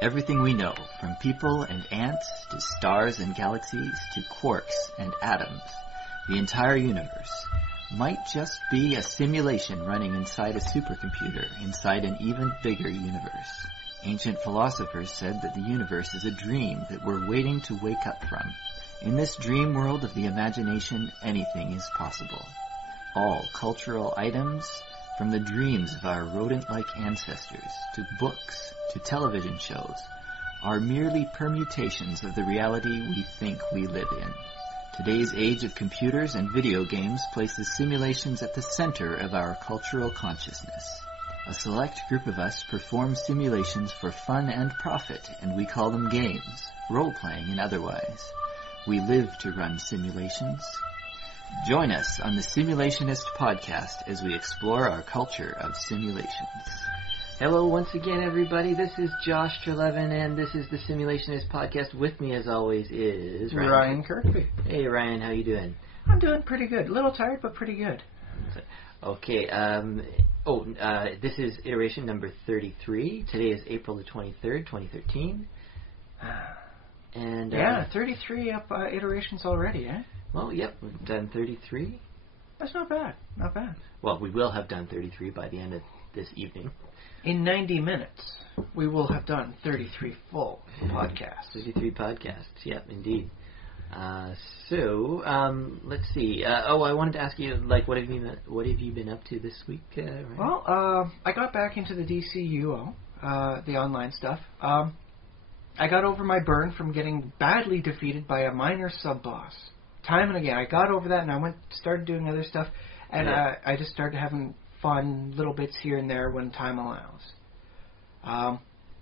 Everything we know, from people and ants to stars and galaxies to quarks and atoms, the entire universe, might just be a simulation running inside a supercomputer inside an even bigger universe. Ancient philosophers said that the universe is a dream that we're waiting to wake up from. In this dream world of the imagination, anything is possible. All cultural items, from the dreams of our rodent-like ancestors, to books, to television shows, are merely permutations of the reality we think we live in. Today's age of computers and video games places simulations at the center of our cultural consciousness. A select group of us perform simulations for fun and profit, and we call them games, role-playing and otherwise. We live to run simulations. Join us on the Simulationist podcast as we explore our culture of simulations. Hello once again, everybody. This is Josh Trelevin, and this is the Simulationist podcast. With me, as always, is Ryan Kirkby. Hey, Ryan. How you doing? I'm doing pretty good. A little tired, but pretty good. Okay. This is iteration number 33. Today is April the 23rd, 2013. And 33 iterations already, eh? Well, yep, we've done 33. That's not bad. Not bad. Well, we will have done 33 by the end of this evening. In 90 minutes, we will have done 33 full podcasts. 33 podcasts, yep, indeed. Let's see. I wanted to ask you, what have you been up to this week? Ryan? Well, I got back into the DCUO, the online stuff. I got over my burn from getting badly defeated by a minor sub-boss. Time and again, I got over that, and started doing other stuff, and I just started having fun little bits here and there when time allows.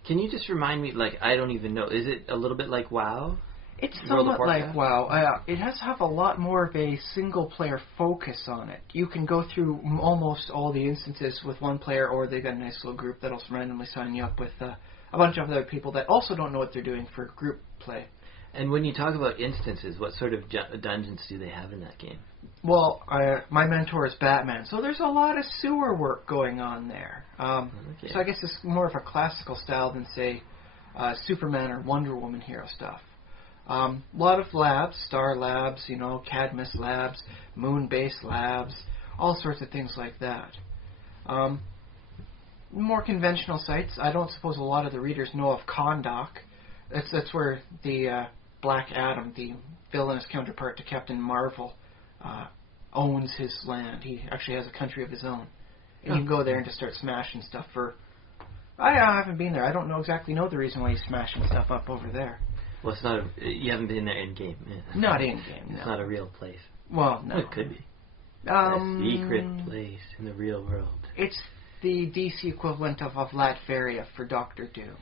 Can you just remind me, I don't even know, is it a little bit like WoW? It's somewhat like WoW. It has to have a lot more of a single-player focus on it. You can go through almost all the instances with one player, or they've got a nice little group that'll randomly sign you up with a bunch of other people that also don't know what they're doing for group play. And when you talk about instances, what sort of dungeons do they have in that game? Well, my mentor is Batman, so there's a lot of sewer work going on there. Okay. So I guess it's more of a classical style than, say, Superman or Wonder Woman hero stuff. A lot of labs, Star Labs, Cadmus Labs, Moon Base Labs, all sorts of things like that. More conventional sites. I don't suppose a lot of the readers know of Kahndaq. That's where the Black Adam, the villainous counterpart to Captain Marvel, owns his land. He actually has a country of his own. And you can go there and just start smashing stuff for... I haven't been there. I don't exactly know the reason why he's smashing stuff up over there. Well, it's not... You haven't been there in-game. Yeah. Not in-game, no. It's not a real place. Well, no. Well, it could be. A secret place in the real world. It's the DC equivalent of Latveria for Doctor Doom.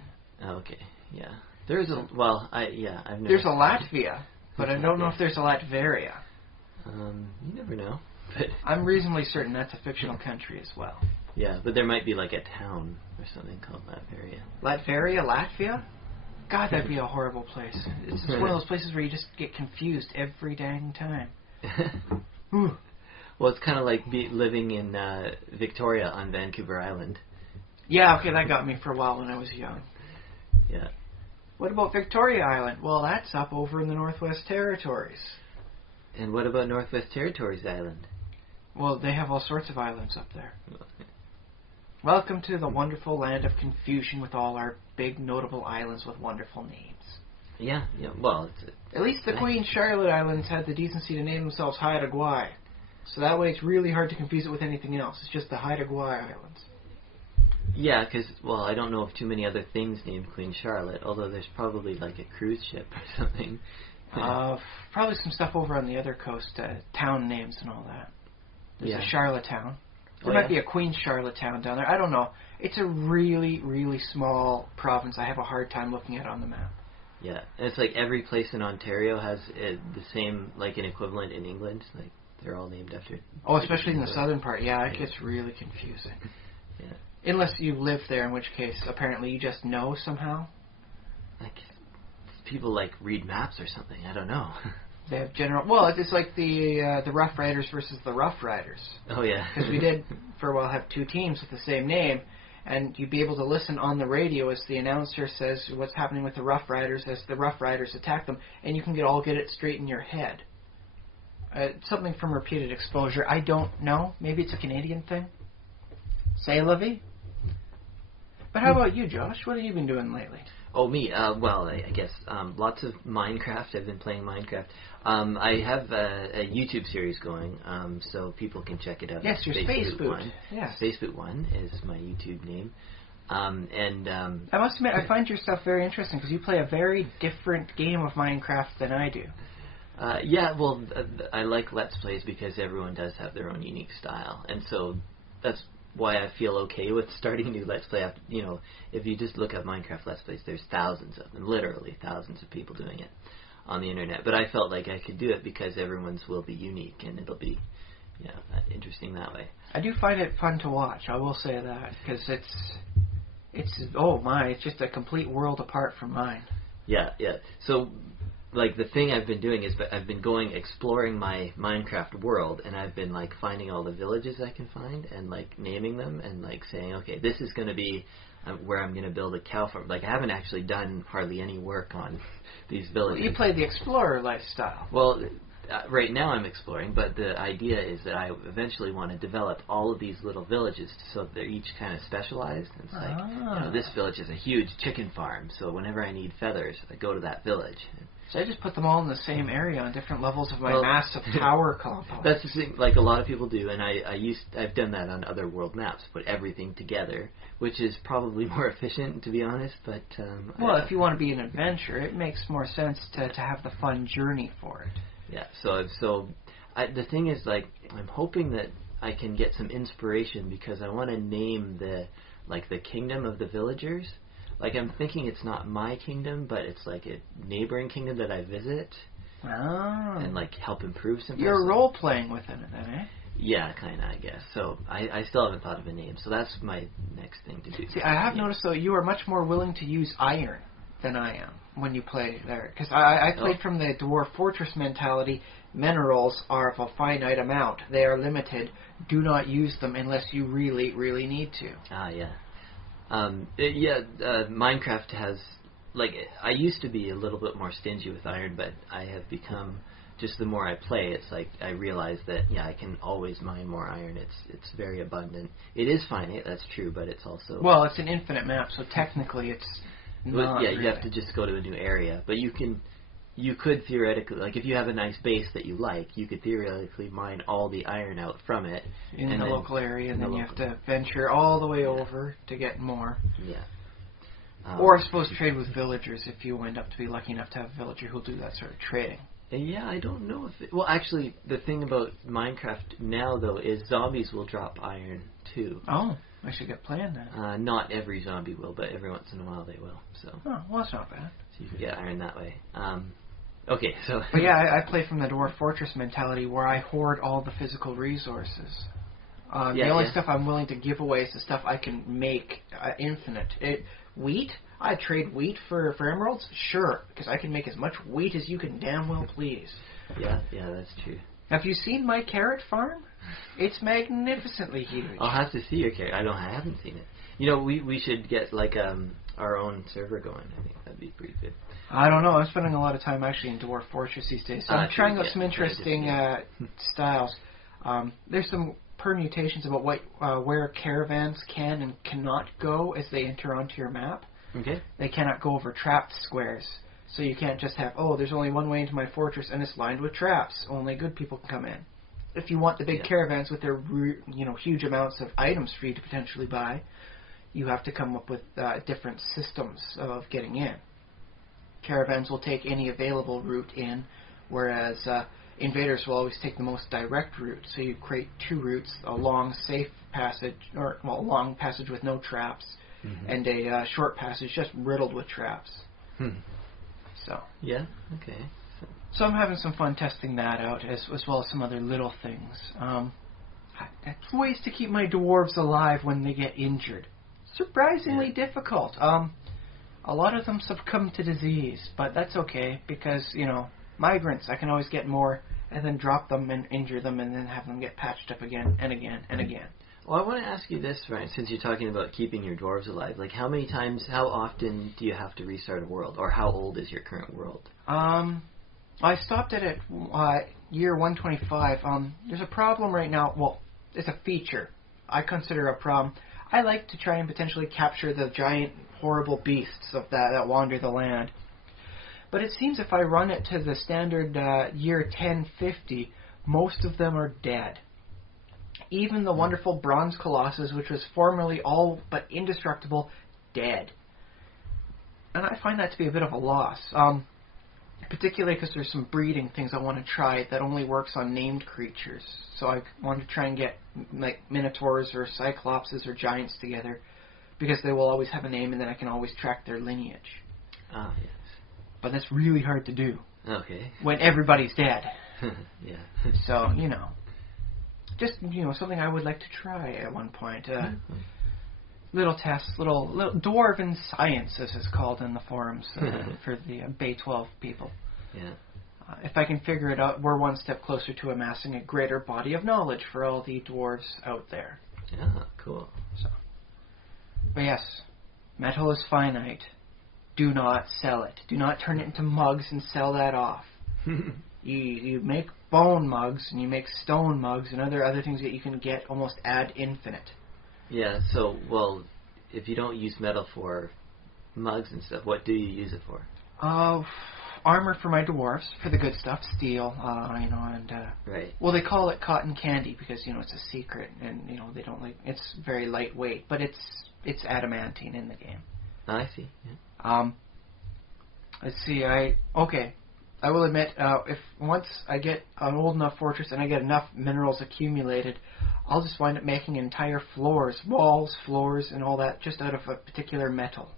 Okay, yeah. There's a... Well, I've never... There's a Latvia, but I don't know if there's a Latveria. You never know. But I'm reasonably certain that's a fictional country as well. Yeah, but there might be a town or something called Latveria. Latveria? Latvia? God, that'd be a horrible place. It's one of those places where you just get confused every dang time. Well, it's kind of like living in Victoria on Vancouver Island. Yeah, okay, that got me for a while when I was young. Yeah. What about Victoria Island? Well, that's up over in the Northwest Territories. And what about Northwest Territories Island? Well, they have all sorts of islands up there. Welcome to the wonderful land of confusion with all our big notable islands with wonderful names. Yeah, well... At least the Queen Charlotte Islands had the decency to name themselves Haida Gwaii. So that way it's really hard to confuse it with anything else. It's just the Haida Gwaii Islands. Yeah, because, I don't know of too many other things named Queen Charlotte, although there's probably a cruise ship or something. Probably some stuff over on the other coast, town names and all that. There's a Charlottetown. There might be a Queen Charlottetown down there. I don't know. It's a really, really small province. I have a hard time looking at it on the map. Yeah, and it's every place in Ontario has the same, an equivalent in England. They're all named after... Oh, especially in the southern part. Yeah, it gets really confusing. Yeah. Unless you live there, in which case, apparently, you just know somehow. People, read maps or something. I don't know. They have general... Well, it's like the Rough Riders versus the Rough Riders. Oh, yeah. Because we did, for a while, have two teams with the same name, and you'd be able to listen on the radio as the announcer says what's happening with the Rough Riders as the Rough Riders attack them, and you can get it straight in your head. Something from repeated exposure. I don't know. Maybe it's a Canadian thing. C'est la vie. But how about you, Josh? What have you been doing lately? Oh, me? Well, I guess lots of Minecraft. I've been playing Minecraft. I have a YouTube series going, so people can check it out. Yes, your Space Boot. Yes. Space Boot 1 is my YouTube name. I must admit, I find your stuff very interesting because you play a very different game of Minecraft than I do. Yeah, well, I like Let's Plays because everyone does have their own unique style, and so that's why I feel okay with starting a new Let's Play. You know, if you just look up Minecraft Let's Plays, there's thousands of them, literally thousands of people doing it on the internet. But I felt like I could do it because everyone's will be unique, and it'll be, interesting that way. I do find it fun to watch, I will say that, because it's just a complete world apart from mine. Yeah. So, like, the thing I've been doing is I've been exploring my Minecraft world, and I've been, like, finding all the villages I can find and, like, naming them and, like, saying, okay, this is going to be where I'm going to build a cow farm. Like, I haven't actually done hardly any work on these villages. Well, you play the explorer lifestyle. Well, right now I'm exploring, but the idea is that I eventually want to develop all of these little villages so they're each kind of specialized. It's like, this village is a huge chicken farm, so whenever I need feathers, I go to that village. So I just put them all in the same area on different levels of my massive tower compound. That's the thing, like a lot of people do, and I've done that on other world maps, put everything together, which is probably more efficient, to be honest. But if you want to be an adventure, it makes more sense to have the fun journey for it. Yeah. So the thing is, like, I'm hoping that I can get some inspiration because I want to name the kingdom of the villagers. Like, I'm thinking it's not my kingdom, but it's like a neighboring kingdom that I visit. Oh. And, like, help improve some. You're role-playing within it then, eh? Yeah, kind of, I guess. So I still haven't thought of a name, so that's my next thing to do. See, I have noticed, though, you are much more willing to use iron than I am when you play there. Because I played from the Dwarf Fortress mentality. Minerals are of a finite amount. They are limited. Do not use them unless you really, really need to. Yeah. Minecraft has, like, I used to be a little bit more stingy with iron, but I have become, just the more I play, it's like I realize that, I can always mine more iron. It's very abundant. It is finite, that's true, but it's also... Well, it's an infinite map, so technically it's not you have to just go to a new area, but you could theoretically, like, if you have a nice base that you like, you could theoretically mine all the iron out from it. In the local area, and then you have to venture all the way over to get more. Yeah. Or, I suppose, trade with villagers if you end up to be lucky enough to have a villager who'll do that sort of trading. Yeah, I don't know if... Well, actually, the thing about Minecraft now, though, is zombies will drop iron, too. Oh, I should get playing that. Not every zombie will, but every once in a while they will. So. Oh, well, that's not bad. So you can get iron that way. Okay, so... But yeah, I play from the Dwarf Fortress mentality where I hoard all the physical resources. The only stuff I'm willing to give away is the stuff I can make infinite. Wheat? I trade wheat for emeralds? Sure, because I can make as much wheat as you can damn well please. Yeah, that's true. Have you seen my carrot farm? It's magnificently huge. I'll have to see your carrot. I haven't seen it. You know, we should get, like, our own server going. I think that'd be pretty good. I don't know. I'm spending a lot of time actually in Dwarf Fortress these days. So I'm trying out some interesting styles. There's some permutations about where caravans can and cannot go as they enter onto your map. Okay. They cannot go over trapped squares. So you can't just have, there's only one way into my fortress and it's lined with traps. Only good people can come in. If you want the big caravans with their huge amounts of items for you to potentially buy, you have to come up with different systems of getting in. Caravans will take any available route in, whereas invaders will always take the most direct route. So you create two routes, a long safe passage, a long passage with no traps, and a short passage just riddled with traps. So. Yeah, okay. So I'm having some fun testing that out, as well as some other little things. Ways to keep my dwarves alive when they get injured. Surprisingly difficult. A lot of them succumb to disease, but that's okay because, migrants, I can always get more and then drop them and injure them and then have them get patched up again and again and again. Well, I want to ask you this, Ryan, since you're talking about keeping your dwarves alive. Like, how often do you have to restart a world, or how old is your current world? I stopped it at year 125. There's a problem right now. Well, it's a feature. I consider a problem. I like to try and potentially capture the giant, horrible beasts of that wander the land. But it seems if I run it to the standard year 1050, most of them are dead. Even the wonderful bronze colossus, which was formerly all but indestructible, dead. And I find that to be a bit of a loss. Particularly because there's some breeding things I want to try that only works on named creatures. So I want to try and get like minotaurs or cyclopses or giants together, because they will always have a name and then I can always track their lineage. Ah, yes. But that's really hard to do. Okay. When everybody's dead. Yeah. So, just, something I would like to try at one point. Little tests, little dwarven science, as it's called in the forums for the Bay 12 people. Yeah. If I can figure it out, we're one step closer to amassing a greater body of knowledge for all the dwarves out there. Yeah, cool. So, but yes, metal is finite. Do not sell it. Do not turn it into mugs and sell that off. You make bone mugs and you make stone mugs and other things that you can get almost ad infinite. Yeah, so, well, if you don't use metal for mugs and stuff, what do you use it for? Armor for my dwarves, for the good stuff, steel, and... Right. Well, they call it cotton candy because, it's a secret, and, they don't like... It's very lightweight, but it's adamantine in the game. I see, yeah. Let's see, I will admit, if once I get an old enough fortress and I get enough minerals accumulated, I'll just wind up making entire floors, walls, floors, and all that just out of a particular metal.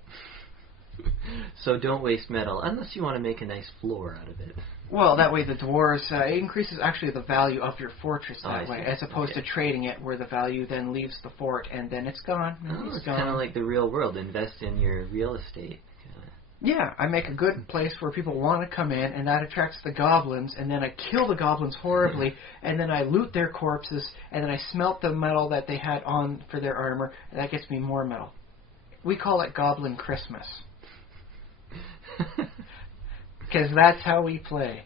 So don't waste metal, unless you want to make a nice floor out of it. Well, that way the dwarves, it increases actually the value of your fortress that way, see. as opposed to trading it where the value then leaves the fort and then it's gone. It's kind of like the real world. Invest in your real estate. Yeah, I make a good place where people want to come in, and that attracts the goblins, and then I kill the goblins horribly, and then I loot their corpses, and then I smelt the metal that they had on for their armor, and that gets me more metal. We call it Goblin Christmas. Because that's how we play.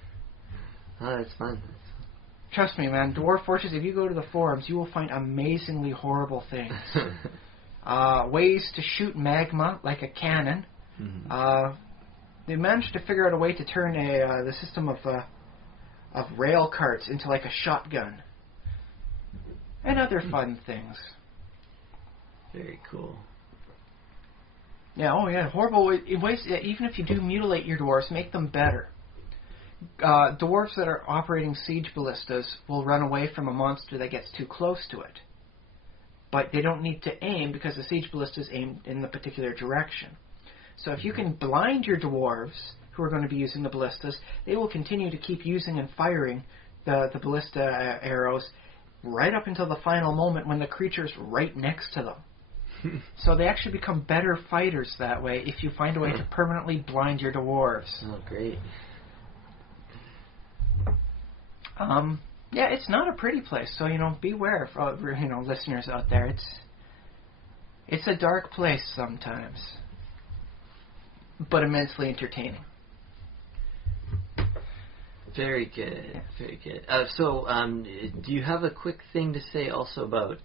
Oh, that's fun. Trust me, man, Dwarf Fortress, if you go to the forums, you will find amazingly horrible things. Ways to shoot magma like a cannon. Mm-hmm. They managed to figure out a way to turn the system of rail carts into like a shotgun, and other fun things. Very cool. Yeah, horrible ways. Even if you do mutilate your dwarves, make them better. Dwarves that are operating siege ballistas will run away from a monster that gets too close to it, but they don't need to aim because the siege ballista is aimed in the particular direction. So if you can blind your dwarves, who are going to be using the ballistas, they will continue to keep using and firing the ballista arrows right up until the final moment when the creature's right next to them. So they actually become better fighters that way if you find a way to permanently blind your dwarves. Oh, great. Yeah, it's not a pretty place, so, beware, listeners out there. It's a dark place sometimes, but immensely entertaining. Very good, yeah. Very good. So, do you have a quick thing to say also about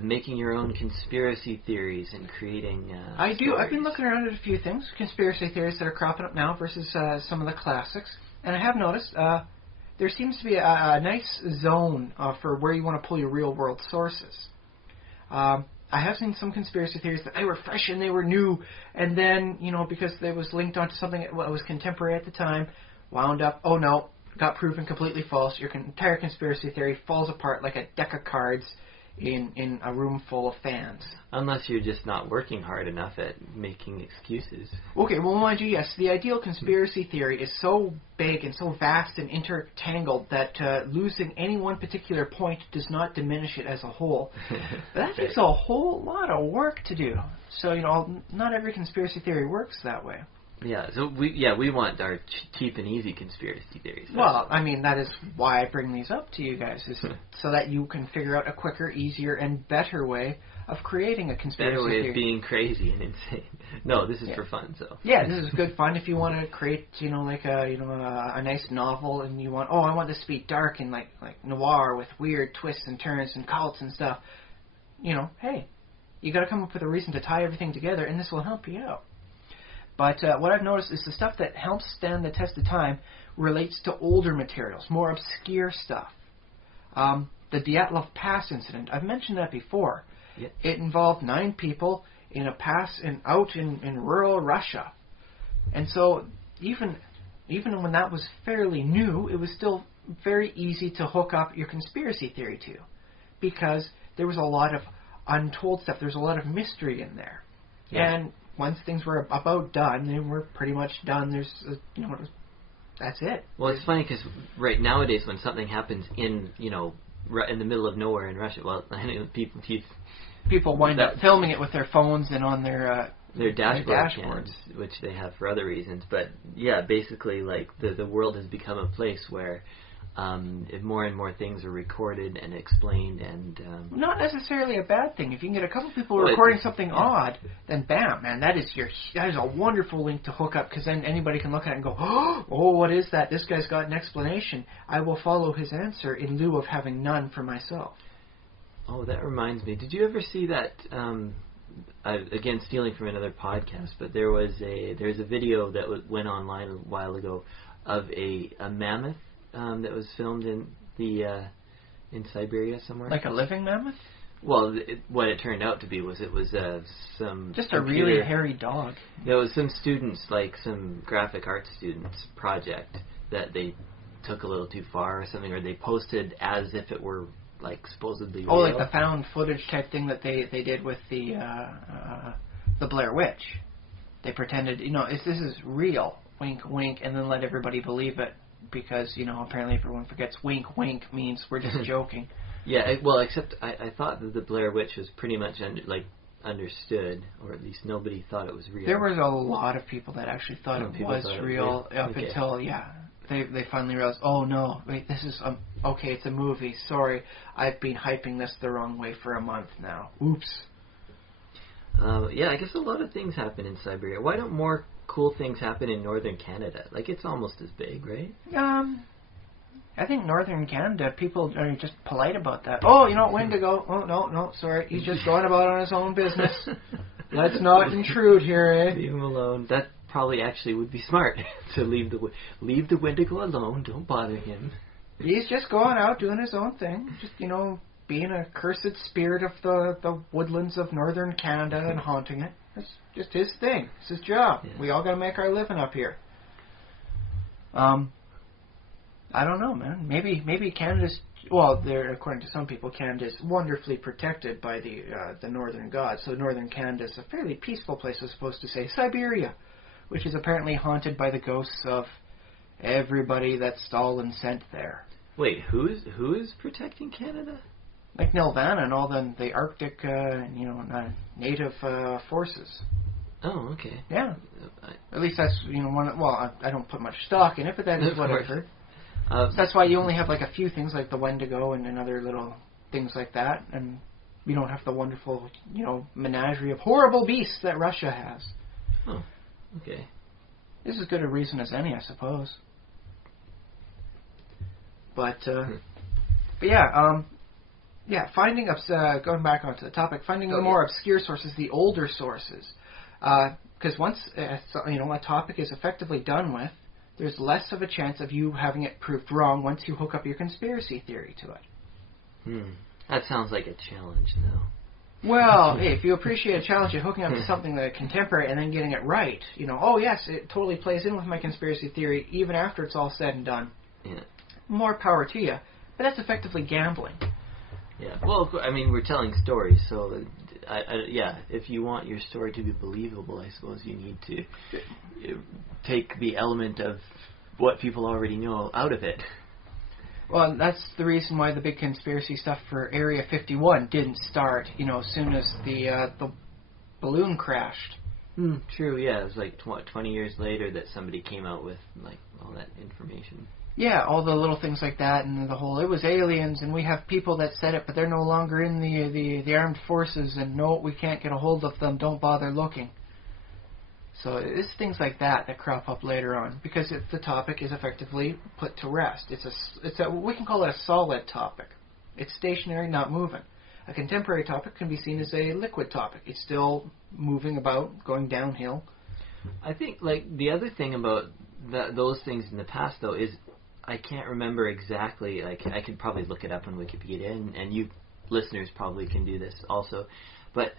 making your own conspiracy theories and creating I do. stories? I've been looking around at a few things, conspiracy theories that are cropping up now versus some of the classics, and I have noticed there seems to be a nice zone for where you want to pull your real-world sources. I have seen some conspiracy theories that they were fresh and they were new, and then, because they was linked onto something that was contemporary at the time, wound up, oh no, got proven completely false. Your entire conspiracy theory falls apart like a deck of cards in a room full of fans. Unless you're just not working hard enough at making excuses. Okay, well, mind you, yes, the ideal conspiracy theory is so big and so vast and intertangled that losing any one particular point does not diminish it as a whole. But that takes a whole lot of work to do. So, not every conspiracy theory works that way. Yeah, so we want our cheap and easy conspiracy theories. Well, I mean, that is why I bring these up to you guys, is so that you can figure out a quicker, easier, and better way of creating a conspiracy better way theory. of being crazy and insane. No, this is for fun, so. Yeah, this is good fun if you want to create, like a nice novel, and you want, I want this to be dark and like noir with weird twists and turns and cults and stuff. Hey, you got to come up with a reason to tie everything together, and this will help you out. But what I've noticed is the stuff that helps stand the test of time relates to older materials, more obscure stuff. The Dyatlov Pass incident, I've mentioned that before. Yep. It involved 9 people in a pass out in rural Russia. And so even when that was fairly new, it was still very easy to hook up your conspiracy theory to, because there was a lot of untold stuff. There was a lot of mystery in there. Yeah. And once things were about done, they were pretty much done. There's, that's it. Well, it's funny because nowadays when something happens in the middle of nowhere in Russia, well, I know people wind up filming it with their phones and on their dashboards, which they have for other reasons. But yeah, basically, like the world has become a place where if more and more things are recorded and explained, and not necessarily a bad thing. If you can get a couple people recording something odd, then bam, man, that is a wonderful link to hook up, because then anybody can look at it and go, oh, what is that? This guy's got an explanation. I will follow his answer in lieu of having none for myself. Oh, that reminds me. Did you ever see that? Again, stealing from another podcast, but there's a video that went online a while ago of a mammoth that was filmed in Siberia somewhere. Like a living mammoth? Well, what it turned out to be was some just a really hairy dog. It was some students, like some graphic arts students' project that they took a little too far or something, or they posted as if it were like supposedly real. Like the found footage type thing that they did with the Blair Witch. They pretended, if this is real, wink, wink, and then let everybody believe it, because, apparently everyone forgets wink, wink means we're just joking. Yeah, well, except I thought that the Blair Witch was pretty much understood, or at least nobody thought it was real. There was a lot of people that actually thought it was real until, they finally realized, oh no, wait, this is, okay, it's a movie, sorry, I've been hyping this the wrong way for a month now. Oops. Yeah, I guess a lot of things happen in Siberia. Why don't more cool things happen in northern Canada? Like, it's almost as big, right? I think northern Canada, people are just polite about that. Oh, Wendigo. Oh, no, sorry. He's just going about on his own business. Let's not intrude here, eh? Leave him alone. That probably actually would be smart, to leave the Wendigo alone. Don't bother him. He's just going out doing his own thing. Just, being a cursed spirit of the woodlands of northern Canada and haunting it. That's just his thing. It's his job. Yeah. We all got to make our living up here. I don't know, man. Maybe Canada's, according to some people, Canada's wonderfully protected by the northern gods. So northern Canada's a fairly peaceful place, as opposed to, say, Siberia, which is apparently haunted by the ghosts of everybody that Stalin sent there. Wait, who is protecting Canada? Like Nirvana and all the Arctic, native forces. Oh, okay. Yeah. At least that's, I don't put much stock in it, but that is what I've heard. That's why you only have like a few things like the Wendigo and other little things like that, and you don't have the wonderful, menagerie of horrible beasts that Russia has. Oh, okay. This is as good a reason as any, I suppose. But finding going back onto the topic, finding the more obscure sources, the older sources, because once a topic is effectively done with, there's less of a chance of you having it proved wrong once you hook up your conspiracy theory to it. That sounds like a challenge, though. Well, hey, if you appreciate a challenge of hooking up to something that contemporary and then getting it right, oh yes, it totally plays in with my conspiracy theory even after it's all said and done. Yeah. More power to you. But that's effectively gambling. Yeah. Well, I mean, we're telling stories, so if you want your story to be believable, I suppose you need to take the element of what people already know out of it. Well, that's the reason why the big conspiracy stuff for Area 51 didn't start, as soon as the balloon crashed. True, yeah. It was like 20 years later that somebody came out with like all that information. Yeah, all the little things like that, and the whole, it was aliens, and we have people that said it, but they're no longer in the armed forces, and no, we can't get a hold of them, don't bother looking. So it's things like that that crop up later on, because the topic is effectively put to rest. We can call it a solid topic. It's stationary, not moving. A contemporary topic can be seen as a liquid topic. It's still moving about, going downhill. I think, like, the other thing about those things in the past, though, is I can't remember exactly. Like, I could probably look it up on Wikipedia, and you listeners probably can do this also. But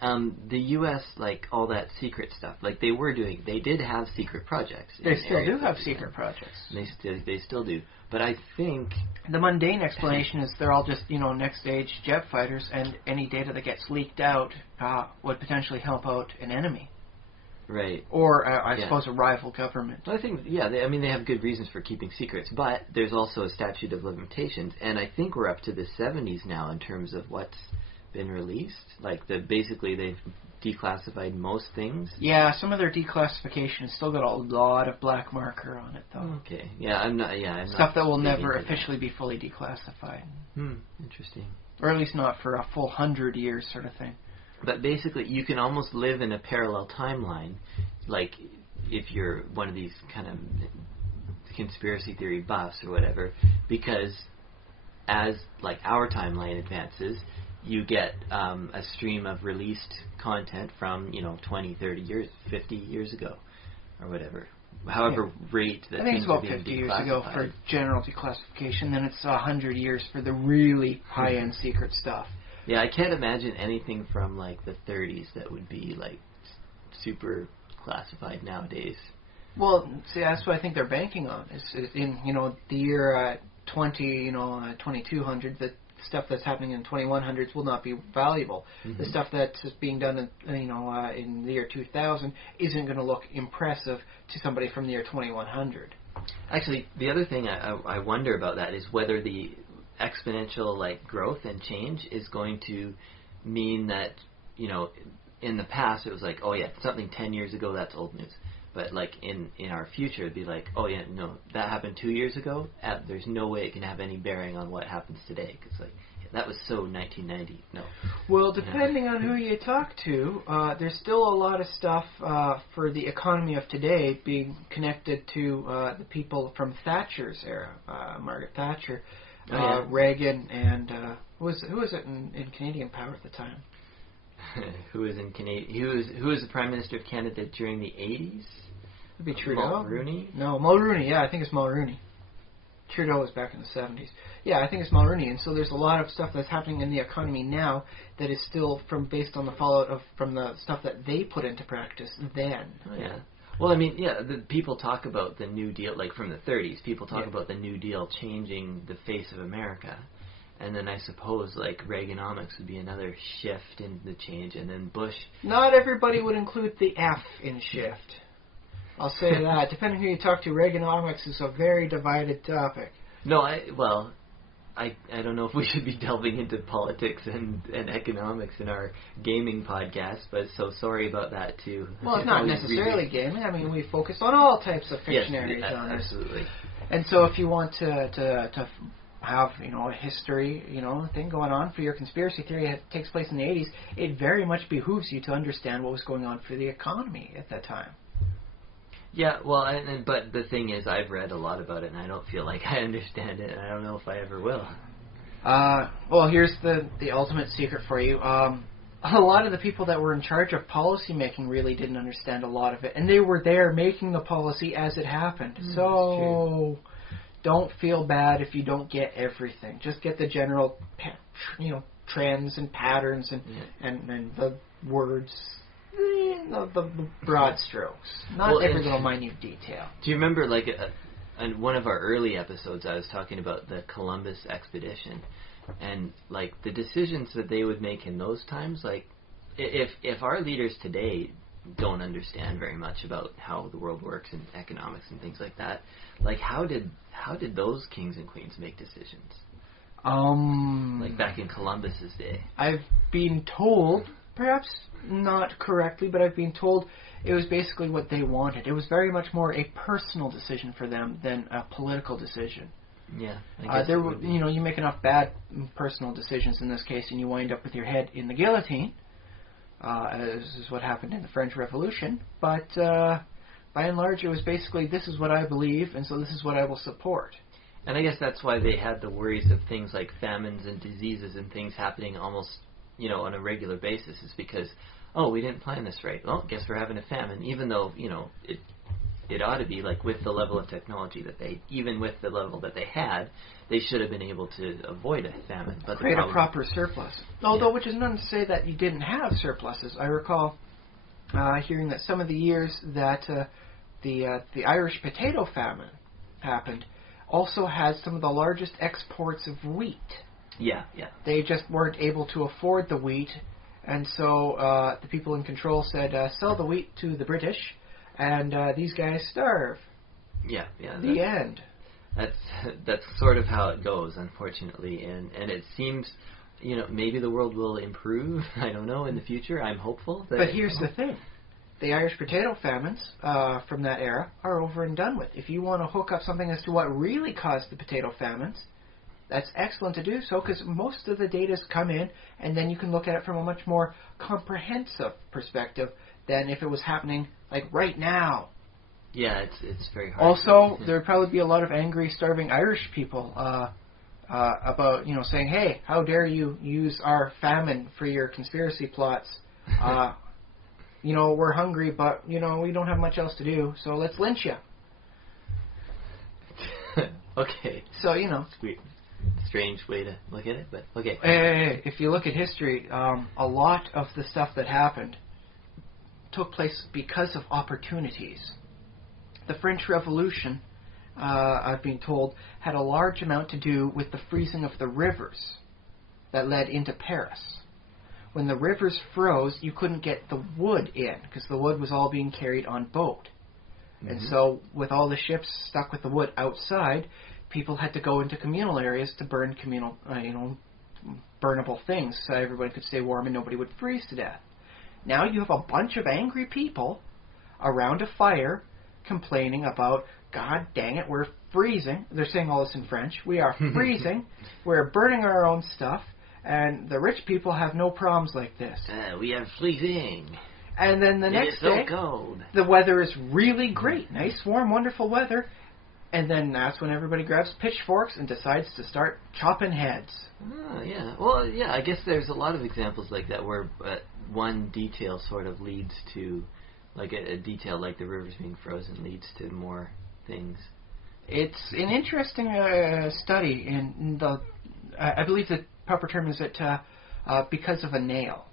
the U.S., like, all that secret stuff, like, they did have secret projects. They still do have secret projects. They still do. But I think the mundane explanation is they're all just, next stage jet fighters, and any data that gets leaked out would potentially help out an enemy. Right. Or, I suppose, a rival government. Well, I think, they have good reasons for keeping secrets, but there's also a statute of limitations, and I think we're up to the 70s now in terms of what's been released. Like, basically they've declassified most things. Yeah, some of their declassification has still got a lot of black marker on it, though. Okay. Yeah, I'm not stuff that will never officially be fully declassified. Interesting. Or at least not for a full 100 years sort of thing. But basically, you can almost live in a parallel timeline, like if you're one of these kind of conspiracy theory buffs or whatever, because as like our timeline advances, you get a stream of released content from 20, 30 years, 50 years ago, or whatever. However rate that things are being declassified. I think it's about 50 years ago for general declassification, then it's 100 years for the really high-end secret stuff. Yeah, I can't imagine anything from like the 30s that would be like super classified nowadays. Well, see, that's what I think they're banking on. Is in the year 2200, the stuff that's happening in 2100s will not be valuable. Mm-hmm. The stuff that's being done in the year 2000 isn't going to look impressive to somebody from the year 2100. Actually, the other thing I wonder about that is whether the exponential like growth and change is going to mean that in the past it was like, oh yeah, something 10 years ago, that's old news, but like in our future it'd be like, oh yeah, no, that happened 2 years ago, there's no way it can have any bearing on what happens today, because like that was so 1990. No. Well, depending on who you talk to, there's still a lot of stuff for the economy of today being connected to the people from Thatcher's era, Margaret Thatcher. Reagan and who was it in Canadian power at the time? Who was the Prime Minister of Canada during the 80s? Would be Trudeau. Mulrooney? No, Mulrooney. Yeah, I think it's Mulrooney. Trudeau was back in the 70s. Yeah, I think it's Mulrooney. And so there's a lot of stuff that's happening in the economy now that is still based on the fallout from the stuff that they put into practice then. Oh, yeah. Well, I mean, the people talk about the New Deal, like from the 30s. People talk about the New Deal changing the face of America. And then I suppose, like, Reaganomics would be another shift in the change. And then Bush... Not everybody would include the F in shift. I'll say that. Depending who you talk to, Reaganomics is a very divided topic. No, I don't know if we should be delving into politics and economics in our gaming podcast, but so sorry about that too. Well, it's not necessarily gaming. I mean, we focus on all types of fictionary genres. Absolutely. And so if you want to have a history thing going on for your conspiracy theory that takes place in the 80s, it very much behooves you to understand what was going on for the economy at that time. Yeah, well, but the thing is, I've read a lot about it, and I don't feel like I understand it, and I don't know if I ever will. Well, here's the ultimate secret for you. A lot of the people that were in charge of policy making really didn't understand a lot of it, and they were there making the policy as it happened. So don't feel bad if you don't get everything. Just get the general, trends and patterns and the words. The broad strokes, not every little minute detail. Do you remember, like, in one of our early episodes, I was talking about the Columbus expedition, and like the decisions that they would make in those times. Like, if our leaders today don't understand very much about how the world works and economics and things like that, like how did those kings and queens make decisions? Like back in Columbus's day, I've been told perhaps not correctly, but I've been told it was basically what they wanted. It was very much more a personal decision for them than a political decision. Yeah, I guess you make enough bad personal decisions in this case, and you wind up with your head in the guillotine. This is what happened in the French Revolution. But by and large, it was basically, this is what I believe, and so this is what I will support. And I guess that's why they had the worries of things like famines and diseases and things happening almost, on a regular basis, is because, we didn't plan this right. Well, guess we're having a famine, even though, it ought to be, like, with the level of technology that even with the level that they had, they should have been able to avoid a famine. But create a proper surplus. Although, which is not to say that you didn't have surpluses. I recall hearing that some of the years that the Irish potato famine happened also had some of the largest exports of wheat. Yeah. They just weren't able to afford the wheat, and so the people in control said, sell the wheat to the British, and these guys starve. Yeah. The end. That's sort of how it goes, unfortunately, and it seems, maybe the world will improve. I don't know, in the future. I'm hopeful. But here's the thing. The Irish potato famines from that era are over and done with. If you want to hook up something as to what really caused the potato famines, that's excellent to do so, because most of the data's come in, and then you can look at it from a much more comprehensive perspective than if it was happening like right now. Yeah, it's very hard. Also, there would probably be a lot of angry, starving Irish people about, saying, hey, how dare you use our famine for your conspiracy plots? We're hungry, but, we don't have much else to do, so let's lynch you. Okay. So, strange way to look at it, but okay. If you look at history, a lot of the stuff that happened took place because of opportunities. The French Revolution, I've been told, had a large amount to do with the freezing of the rivers that led into Paris. When the rivers froze, you couldn't get the wood in, because the wood was all being carried on boat. Mm-hmm. And so, with all the ships stuck with the wood outside, people had to go into communal areas to burn burnable things, so everybody could stay warm and nobody would freeze to death. Now you have a bunch of angry people around a fire complaining about, God dang it, we're freezing. They're saying all this in French. We are freezing. We're burning our own stuff. And the rich people have no problems like this. We are freezing. And then the next day, so cold. The weather is really great. Nice, warm, wonderful weather. And then that's when everybody grabs pitchforks and decides to start chopping heads. Oh, yeah. Well, yeah, I guess there's a lot of examples like that where one detail sort of leads to, like a detail like the rivers being frozen leads to more things. It's an interesting study in the, I believe the proper term is that because of a nail.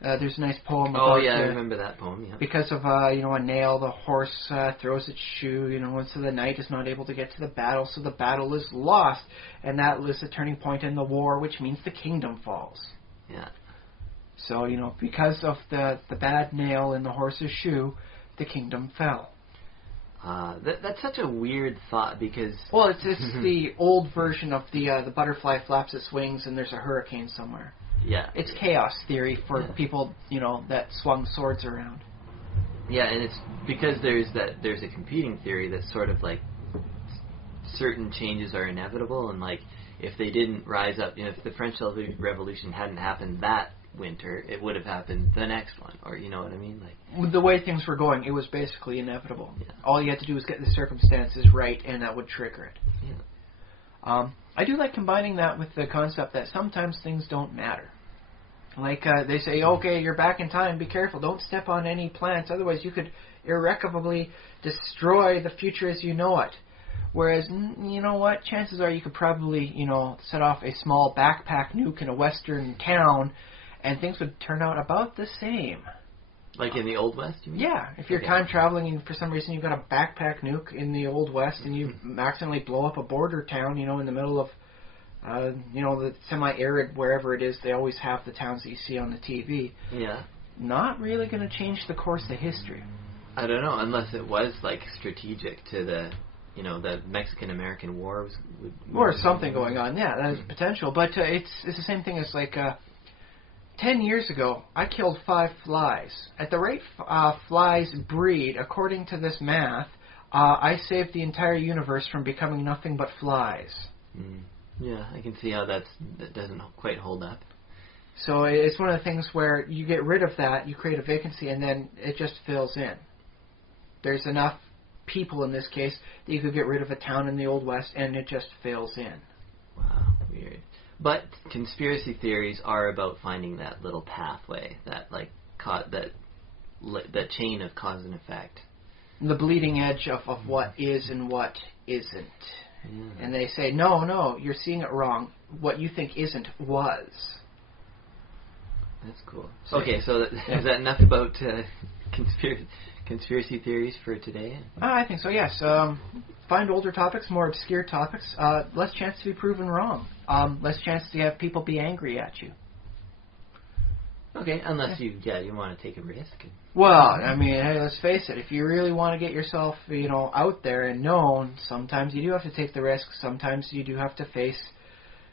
There's a nice poem about... Oh, yeah, I remember that poem, yeah. Because of, a nail, the horse throws its shoe, and so the knight is not able to get to the battle, so the battle is lost. And that was the turning point in the war, which means the kingdom falls. Yeah. So, because of the bad nail in the horse's shoe, the kingdom fell. That's such a weird thought, because... Well, it's the old version of the butterfly flaps its wings and there's a hurricane somewhere. Yeah. It's chaos theory for people, that swung swords around. Yeah, and it's because there's a competing theory that's sort of like certain changes are inevitable, and like if they didn't rise up, if the French Revolution hadn't happened that winter, it would have happened the next one, or you know what I mean? Like with the way things were going, it was basically inevitable. Yeah. All you had to do was get the circumstances right, and that would trigger it. Yeah. I do like combining that with the concept that sometimes things don't matter. Like they say, okay, you're back in time, be careful, don't step on any plants, otherwise you could irrecoverably destroy the future as you know it. Whereas, you know what, chances are you could probably, set off a small backpack nuke in a western town, and things would turn out about the same. Like in the Old West, you mean? Yeah, if you're time traveling and for some reason you've got a backpack nuke in the Old West and you accidentally blow up a border town, in the middle of, the semi-arid wherever it is, they always have the towns that you see on the TV. Yeah. Not really going to change the course of history. I don't know, unless it was like strategic to the, the Mexican-American War. Or something going on, yeah, that is potential. But it's the same thing as like... 10 years ago, I killed 5 flies. At the rate flies breed, according to this math, I saved the entire universe from becoming nothing but flies. Yeah, I can see how that doesn't quite hold up. So it's one of the things where you get rid of that, you create a vacancy, and then it just fills in. There's enough people in this case that you could get rid of a town in the Old West, and it just fills in. Wow, weird. But conspiracy theories are about finding that little pathway, that that chain of cause and effect. The bleeding edge of what is and what isn't. Yeah. And they say, no, you're seeing it wrong. What you think isn't was. That's cool. Okay, so is that enough about conspiracy theories for today? I think so, yes. Find older topics, more obscure topics. Less chance to be proven wrong. Less chance to have people be angry at you. Okay, unless you want to take a risk. Well, I mean, hey, let's face it. If you really want to get yourself, out there and known, sometimes you do have to take the risk. Sometimes you do have to face,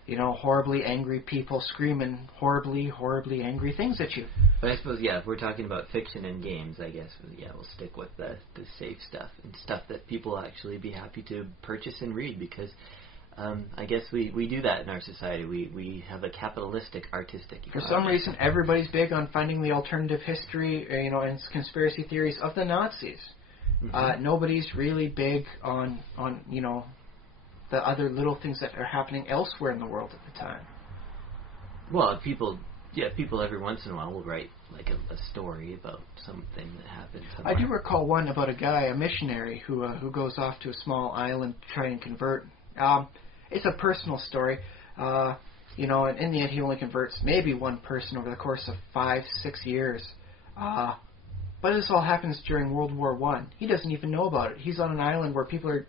horribly angry people screaming horribly, horribly angry things at you. But I suppose, if we're talking about fiction and games, I guess, we'll stick with the safe stuff and stuff that people will actually be happy to purchase and read because I guess we do that in our society. We have a capitalistic, artistic economy. For some reason, everybody's big on finding the alternative history, and conspiracy theories of the Nazis. Mm-hmm. Nobody's really big on the other little things that are happening elsewhere in the world at the time. Well, people every once in a while will write like a story about something that happened somewhere. I do recall one about a guy, a missionary, who goes off to a small island to try and convert. It's a personal story, and in the end he only converts maybe one person over the course of 5-6 years. But this all happens during World War I. He doesn't even know about it. He's on an island where people are,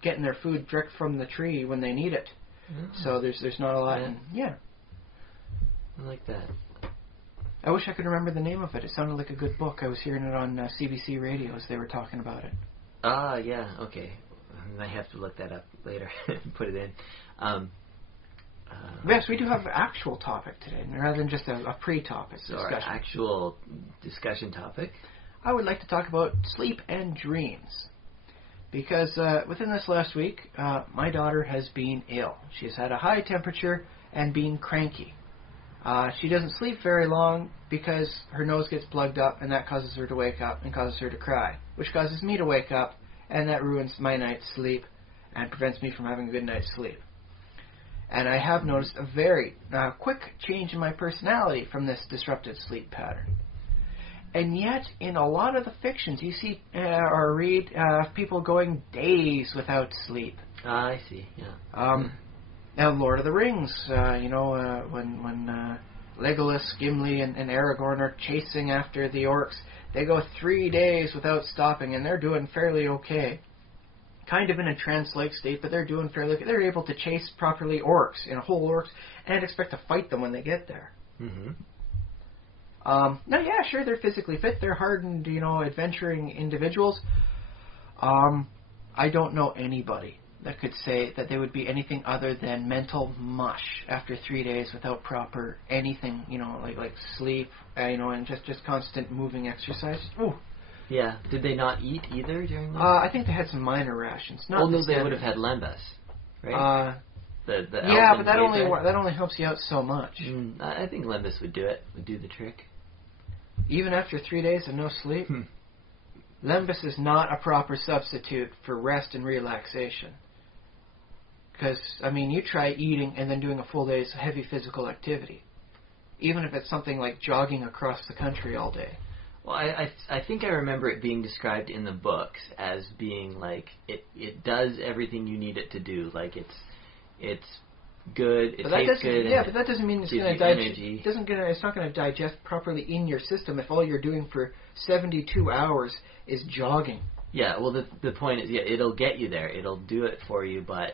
getting their food direct from the tree when they need it. Mm-hmm. So there's not a lot. Yeah. I like that. I wish I could remember the name of it. It sounded like a good book. I was hearing it on CBC radio as they were talking about it. Yeah, okay. I have to look that up later and put it in. Yes, we do have an actual topic today, rather than just a pre-topic discussion. Our actual discussion topic? I would like to talk about sleep and dreams. Because within this last week, my daughter has been ill. She's had a high temperature and been cranky. She doesn't sleep very long because her nose gets plugged up, and that causes her to wake up and causes her to cry, which causes me to wake up, and that ruins my night's sleep and prevents me from having a good night's sleep. And I have noticed a very quick change in my personality from this disrupted sleep pattern. And yet, in a lot of the fictions, you see or read people going days without sleep. I see, yeah. Now, Lord of the Rings, when Legolas, Gimli, and Aragorn are chasing after the orcs, they go 3 days without stopping, and they're doing fairly okay. Kind of in a trance-like state, but they're doing fairly okay. They're able to chase properly orcs, whole orcs, and expect to fight them when they get there. Mm-hmm. Now, yeah, sure, they're physically fit. They're hardened, adventuring individuals. I don't know anybody that could say that they would be anything other than mental mush after 3 days without proper anything, like sleep, and just constant moving exercise. Ooh. Yeah. Did they not eat either during that? I think they had some minor rations. Well, no, they would have had lembas, right? Yeah, but that only helps you out so much. I think lembas would do it. Would do the trick. Even after 3 days of no sleep? Lembas is not a proper substitute for rest and relaxation. Because, you try eating and then doing a full day's heavy physical activity. Even if it's something like jogging across the country all day. Well, I think I remember it being described in the books as being like, it does everything you need it to do. Like, it's good, it tastes good. Yeah, but that doesn't mean it's going to digest. It's not going to digest properly in your system if all you're doing for 72 hours is jogging. Yeah, well, the point is, it'll get you there. It'll do it for you, but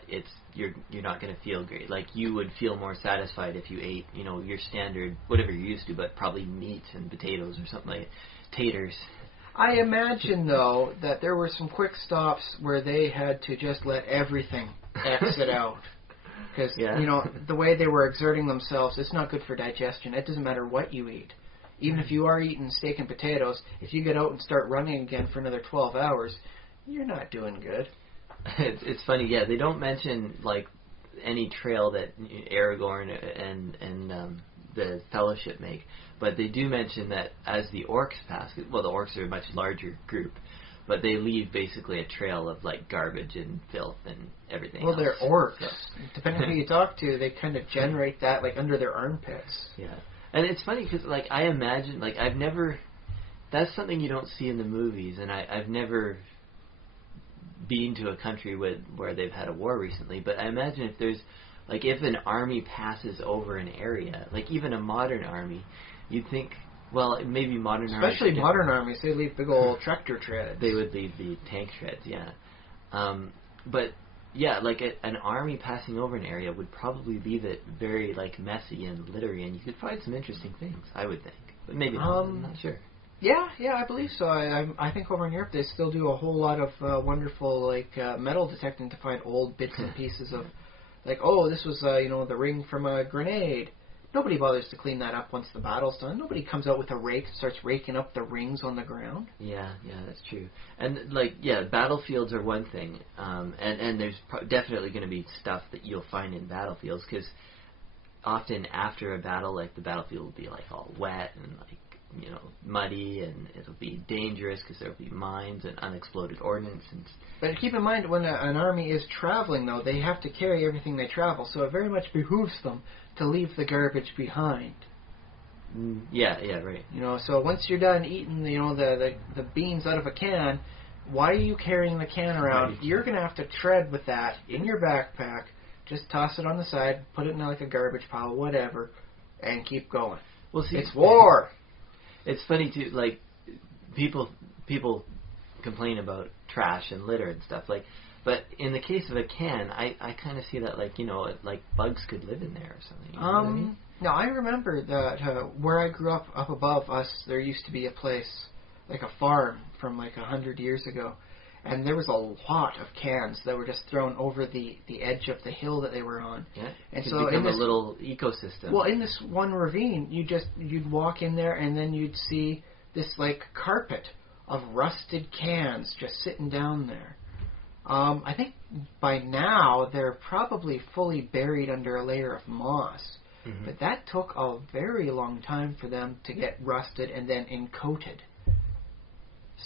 you're not going to feel great. Like, you would feel more satisfied if you ate, your standard, whatever you're used to, but probably meat and potatoes or something like taters. I imagine, though, that there were some quick stops where they had to just let everything exit out. Because, Yeah. you know, the way they were exerting themselves, it's not good for digestion. It doesn't matter what you eat. Even if you are eating steak and potatoes, if you get out and start running again for another 12 hours, you're not doing good. It's funny, yeah. They don't mention like any trail that Aragorn and the Fellowship make, but they do mention that as the orcs pass, well, the orcs are a much larger group, but they leave basically a trail of like garbage and filth and everything. Well, else. they're orcs. So. Depending on who you talk to, they kind of generate that like under their armpits. Yeah, and it's funny because like I imagine, like I've never. That's something you don't see in the movies, and I've never been to a country where they've had a war recently, but I imagine if there's, like, if an army passes over an area, like even a modern army, you'd think, well, maybe modern armies... Especially modern armies, they leave big old tractor treads. They would leave the tank treads, yeah. But, yeah, like an army passing over an area would probably leave it very, like, messy and littery, and you could find some interesting things, I would think. But maybe not, I'm not sure. Yeah, I believe so. I think over in Europe they still do a whole lot of wonderful like metal detecting to find old bits and pieces of, like, oh, this was the ring from a grenade. Nobody bothers to clean that up once the battle's done. Nobody comes out with a rake and starts raking up the rings on the ground. Yeah, that's true. And like, yeah, battlefields are one thing, and there's definitely going to be stuff that you'll find in battlefields because often after a battle, like the battlefield will be like all wet and like, you know, muddy, and it'll be dangerous because there'll be mines and unexploded ordnance. But keep in mind, when an army is traveling, though, they have to carry everything they travel, so it very much behooves them to leave the garbage behind. Yeah, right. You know, so once you're done eating, the beans out of a can, why are you carrying the can around? Right. You're going to have to tread with that in your backpack. Just toss it on the side, put it in like a garbage pile, whatever, and keep going. Well, see, it's war. It's funny too, like people complain about trash and litter and stuff, like, but in the case of a can, I kind of see that, like, you know, like bugs could live in there or something. You know what I mean? No, I remember that where I grew up above us, there used to be a place, like a farm from like 100 years ago, and there was a lot of cans that were just thrown over the edge of the hill that they were on. Yeah, and it so become in this a little ecosystem. Well, in this one ravine, you'd walk in there, and then you'd see this like carpet of rusted cans just sitting down there. I think by now they're probably fully buried under a layer of moss. Mm-hmm. But that took a very long time for them to get rusted and then encoated.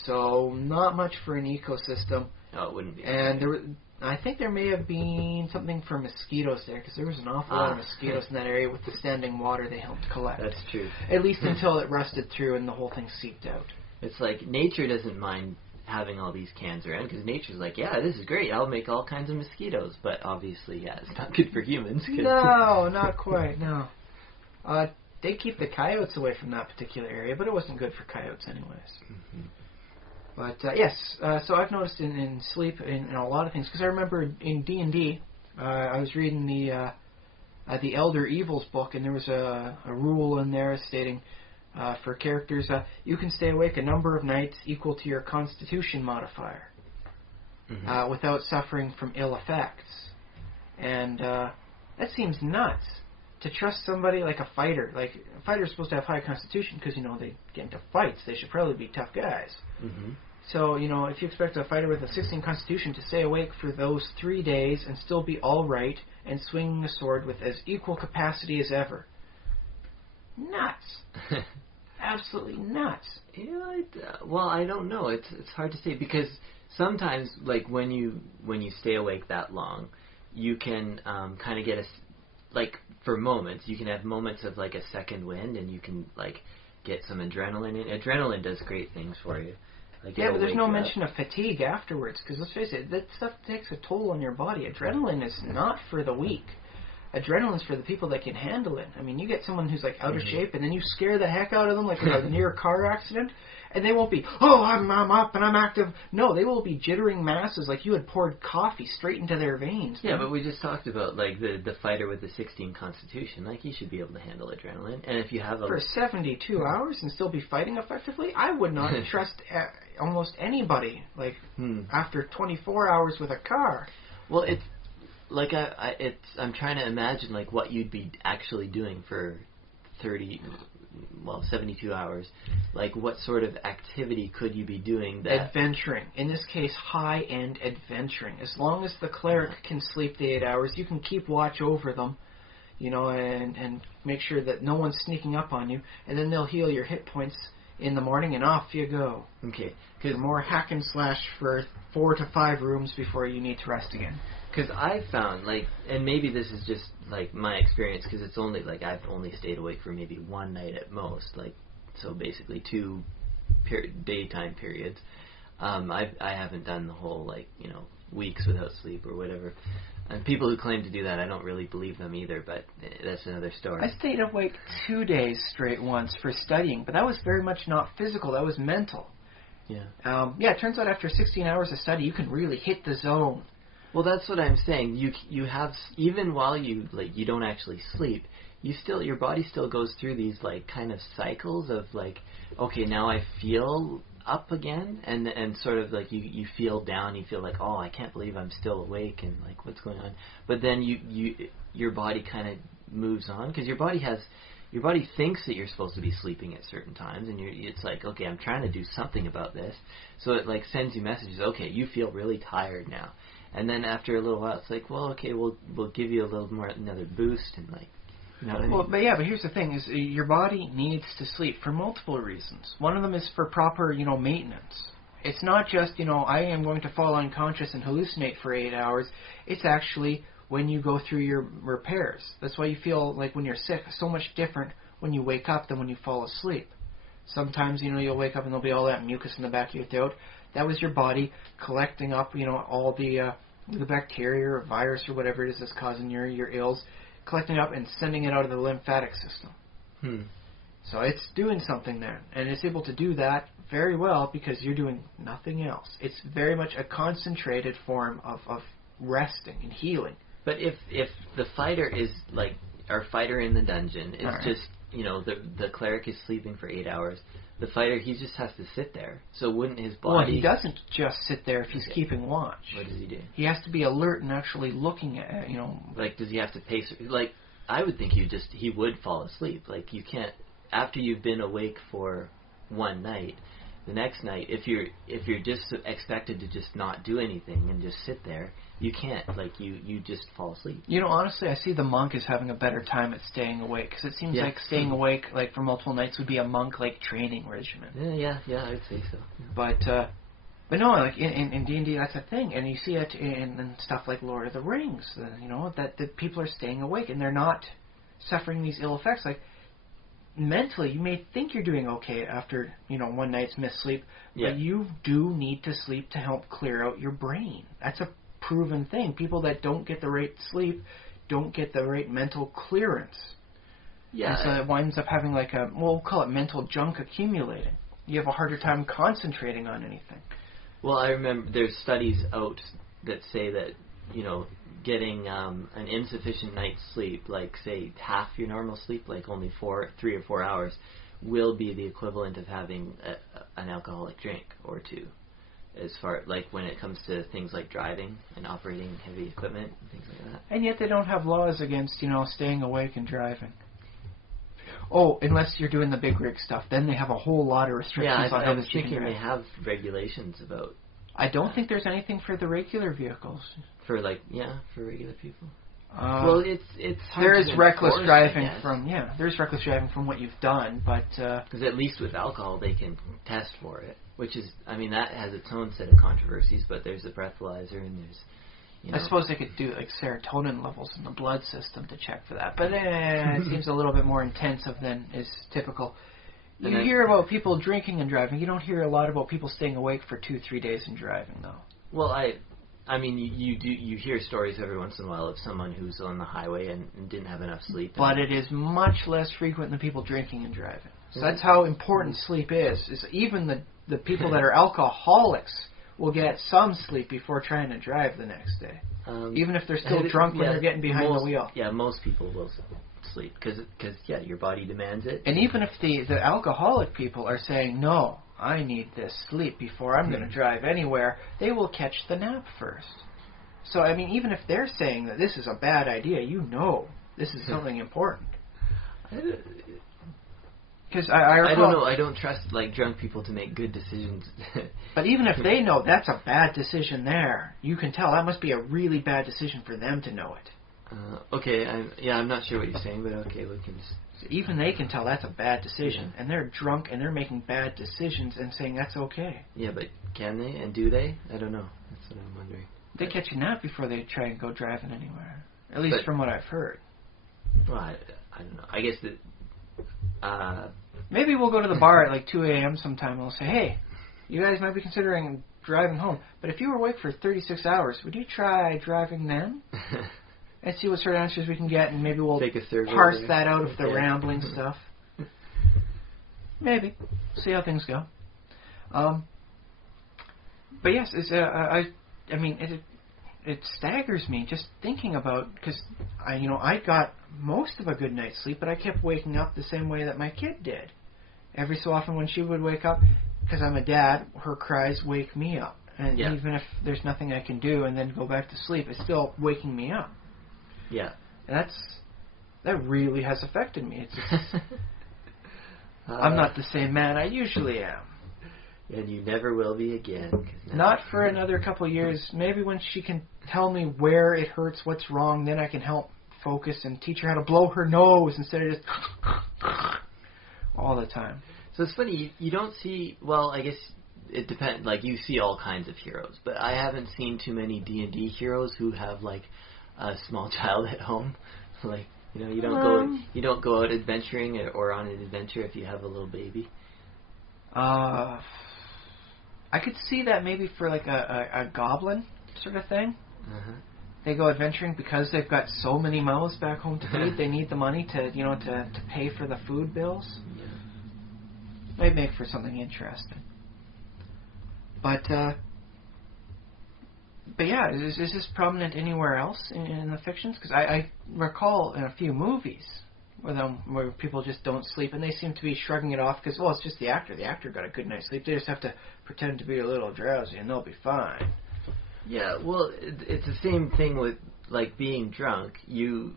So not much for an ecosystem. No, it wouldn't be. And I think there may have been something for mosquitoes there, because there was an awful lot of mosquitoes in that area with the standing water they helped collect. That's true. At least until it rusted through and the whole thing seeped out. It's like nature doesn't mind having all these cans around, because nature's like, yeah, this is great, I'll make all kinds of mosquitoes. But obviously, yeah, it's not good for humans. No, not quite, no. They keep the coyotes away from that particular area, but it wasn't good for coyotes anyways. Mm-hmm. But yes, so I've noticed in sleep in a lot of things, because I remember in D&D, I was reading the Elder Evils book, and there was a rule in there stating for characters, you can stay awake a number of nights equal to your Constitution modifier, mm-hmm. Without suffering from ill effects. And that seems nuts. To trust somebody like a fighter. Like, a fighter's supposed to have high constitution because, you know, they get into fights. They should probably be tough guys. Mm-hmm. So, you know, if you expect a fighter with a 16 constitution to stay awake for those 3 days and still be all right and swinging a sword with as equal capacity as ever. Nuts. Absolutely nuts. Yeah, well, I don't know. It's hard to say, because sometimes, like, when you stay awake that long, you can kind of get like, for moments, you can have moments of, like, a second wind, and you can, like, get some adrenaline in. Adrenaline does great things for you. Like, yeah, but there's no mention of fatigue afterwards, because let's face it, that stuff takes a toll on your body. Adrenaline is not for the weak. Adrenaline's for the people that can handle it. I mean, you get someone who's, like, out of shape, and then you scare the heck out of them, like a near car accident, and they won't be, oh, I'm up and I'm active. No, they will be jittering masses like you had poured coffee straight into their veins. Yeah, but we just talked about, like, the fighter with the 16 constitution. Like, he should be able to handle adrenaline. And if you have for 72 hours and still be fighting effectively, I would not trust almost anybody, like, after 24 hours with a car. Well, it's like I'm trying to imagine like what you'd be actually doing for 72 hours. Like what sort of activity could you be doing? That adventuring. In this case, high-end adventuring. As long as the cleric can sleep the 8 hours, you can keep watch over them, and make sure that no one's sneaking up on you, and then they'll heal your hit points in the morning, and off you go. Okay. Because more hack and slash for 4 to 5 rooms before you need to rest again. Because I found, like, and maybe this is just, like, my experience, because it's only, like, I've only stayed awake for maybe one night at most, like, so basically 2 daytime periods. I haven't done the whole, like, weeks without sleep or whatever. And people who claim to do that, I don't really believe them either, but that's another story. I stayed awake 2 days straight once for studying, but that was very much not physical, that was mental. Yeah. It turns out after 16 hours of study, you can really hit the zone. Well, that's what I'm saying. You have, even while you don't actually sleep, your body still goes through these like kind of cycles of like, okay, now I feel up again, and sort of like you feel down, you feel like, oh, I can't believe I'm still awake, and like what's going on. But then your body kind of moves on, because your body thinks that you're supposed to be sleeping at certain times, and it's like, okay, I'm trying to do something about this, so it like sends you messages. Okay, you feel really tired now. And then after a little while, it's like, well, okay, we'll give you a little more, another boost, and like, you know what I mean? Well, but here's the thing: is your body needs to sleep for multiple reasons. One of them is for proper, maintenance. It's not just, I am going to fall unconscious and hallucinate for 8 hours. It's actually when you go through your repairs. That's why you feel like when you're sick, so much different when you wake up than when you fall asleep. Sometimes, you'll wake up and there'll be all that mucus in the back of your throat. That was your body collecting up, all the bacteria or virus or whatever it is that's causing your ills, collecting up and sending it out of the lymphatic system. So it's doing something there, and it's able to do that very well because you're doing nothing else. It's very much a concentrated form of resting and healing. But if the fighter is like our fighter in the dungeon is just, the cleric is sleeping for 8 hours. The fighter, he just has to sit there. So wouldn't his body... Well, he doesn't just sit there if he's keeping watch. What does he do? He has to be alert and actually looking at, Like, does he have to pace... Like, I would think he would fall asleep. Like, you can't... After you've been awake for one night, the next night, if you're just expected to just not do anything and just sit there, you can't. Like, you just fall asleep. Honestly, I see the monk as having a better time at staying awake, because it seems like staying awake, like, for multiple nights would be a monk-like training regimen. Yeah, I would say so. Yeah. But no, like, in D&D, that's a thing, and you see it in stuff like Lord of the Rings, that people are staying awake, and they're not suffering these ill effects. Like, mentally, you may think you're doing okay after, one night's missed sleep, but you do need to sleep to help clear out your brain. That's a proven thing. People that don't get the right sleep don't get the right mental clearance. Yeah. And so it winds up having like we'll call it mental junk accumulating. You have a harder time concentrating on anything. Well, I remember there's studies out that say that, getting an insufficient night's sleep, like say half your normal sleep, like only 3 or 4 hours, will be the equivalent of having an alcoholic drink or two. As far like when it comes to things like driving and operating heavy equipment and things like that. And yet they don't have laws against, staying awake and driving. Oh, unless you're doing the big rig stuff, then they have a whole lot of restrictions on how I was thinking they have regulations about. I don't think there's anything for the regular vehicles. For regular people. Well, it's there is reckless driving there's reckless driving from what you've done, but because at least with alcohol they can test for it, which is, that has its own set of controversies. But there's the breathalyzer and there's, I suppose they could do like serotonin levels in the blood system to check for that, but it seems a little bit more intensive than is typical. You hear about people drinking and driving. You don't hear a lot about people staying awake for 2-3 days and driving, though. Well, you hear stories every once in a while of someone who's on the highway and didn't have enough sleep. But it is much less frequent than people drinking and driving. So that's how important sleep is even the people that are alcoholics will get some sleep before trying to drive the next day. Even if they're still drunk when they're getting behind the wheel. Yeah, most people will sleep because your body demands it. And even if the alcoholic people are saying, no, I need this sleep before I'm going to drive anywhere, they will catch the nap first. So, I mean, even if they're saying that this is a bad idea, you know this is something important. Because I don't know. I don't trust like drunk people to make good decisions. But even if they know that's a bad decision there, you can tell that must be a really bad decision for them to know it. Okay, I'm not sure what you're saying, but okay, we can... Even they can tell that's a bad decision, and they're drunk and they're making bad decisions and saying that's okay. Yeah, but can they and do they? I don't know. That's what I'm wondering. They catch a nap before they try and go driving anywhere. At least from what I've heard. Well, I don't know. I guess that... Maybe we'll go to the bar at like 2 a.m. sometime and we'll say, hey, you guys might be considering driving home, but if you were awake for 36 hours, would you try driving then? And see what sort of answers we can get, and maybe we'll parse that out of the rambling stuff. Maybe. See how things go. But yes, I mean, it staggers me just thinking about, because I got most of a good night's sleep, but I kept waking up the same way that my kid did. Every so often when she would wake up, because I'm a dad, her cries wake me up. And even if there's nothing I can do and then go back to sleep, it's still waking me up. Yeah. And that really has affected me. It's just, I'm not the same man I usually am. And you never will be again. Not for another couple of years. Maybe when she can tell me where it hurts, what's wrong, then I can help focus and teach her how to blow her nose instead of just all the time. So it's funny, you don't see, well, I guess it depends, like you see all kinds of heroes, but I haven't seen too many D&D heroes who have like a small child at home. Like, you don't go out adventuring or on an adventure if you have a little baby. I could see that maybe for like a goblin sort of thing. Uh-huh. They go adventuring because they've got so many mouths back home to feed. They need the money to pay for the food bills. Yeah. Might make for something interesting. But yeah, is this prominent anywhere else in the fictions? Because I recall in a few movies where people just don't sleep, and they seem to be shrugging it off because, well, it's just the actor. The actor got a good night's sleep. They just have to pretend to be a little drowsy, and they'll be fine. Yeah, well, it's the same thing with, like, being drunk. You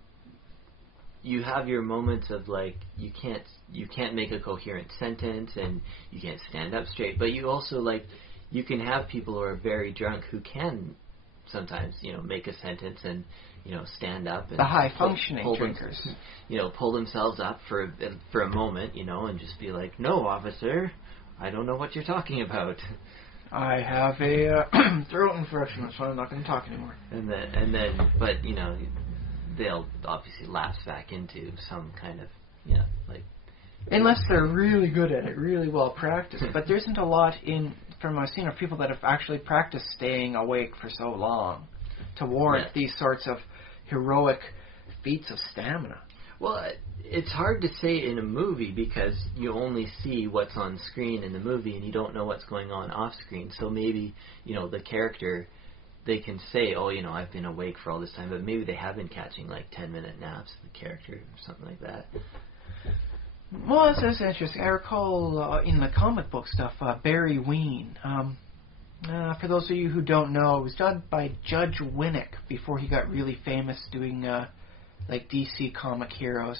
have your moments of, like, you can't make a coherent sentence, and you can't stand up straight, but you also, like, you can have people who are very drunk who can sometimes, make a sentence and, stand up. And the high-functioning drinkers. Pull themselves up for a moment, and just be like, no, officer, I don't know what you're talking about. I have a throat infection, so I'm not going to talk anymore. And then, but, they'll obviously lapse back into some kind of, like... Unless they're really good at it, really well practiced. But there isn't a lot from I've seen of people that have actually practiced staying awake for so long to warrant these sorts of heroic feats of stamina. Well, it's hard to say in a movie because you only see what's on screen in the movie and you don't know what's going on off screen. So maybe, the character, they can say, oh, I've been awake for all this time, but maybe they have been catching like 10-minute naps, the character, or something like that. Well, that's interesting. I recall in the comic book stuff, Barry Ween. For those of you who don't know, it was done by Judge Winnick before he got really famous doing like DC comic heroes.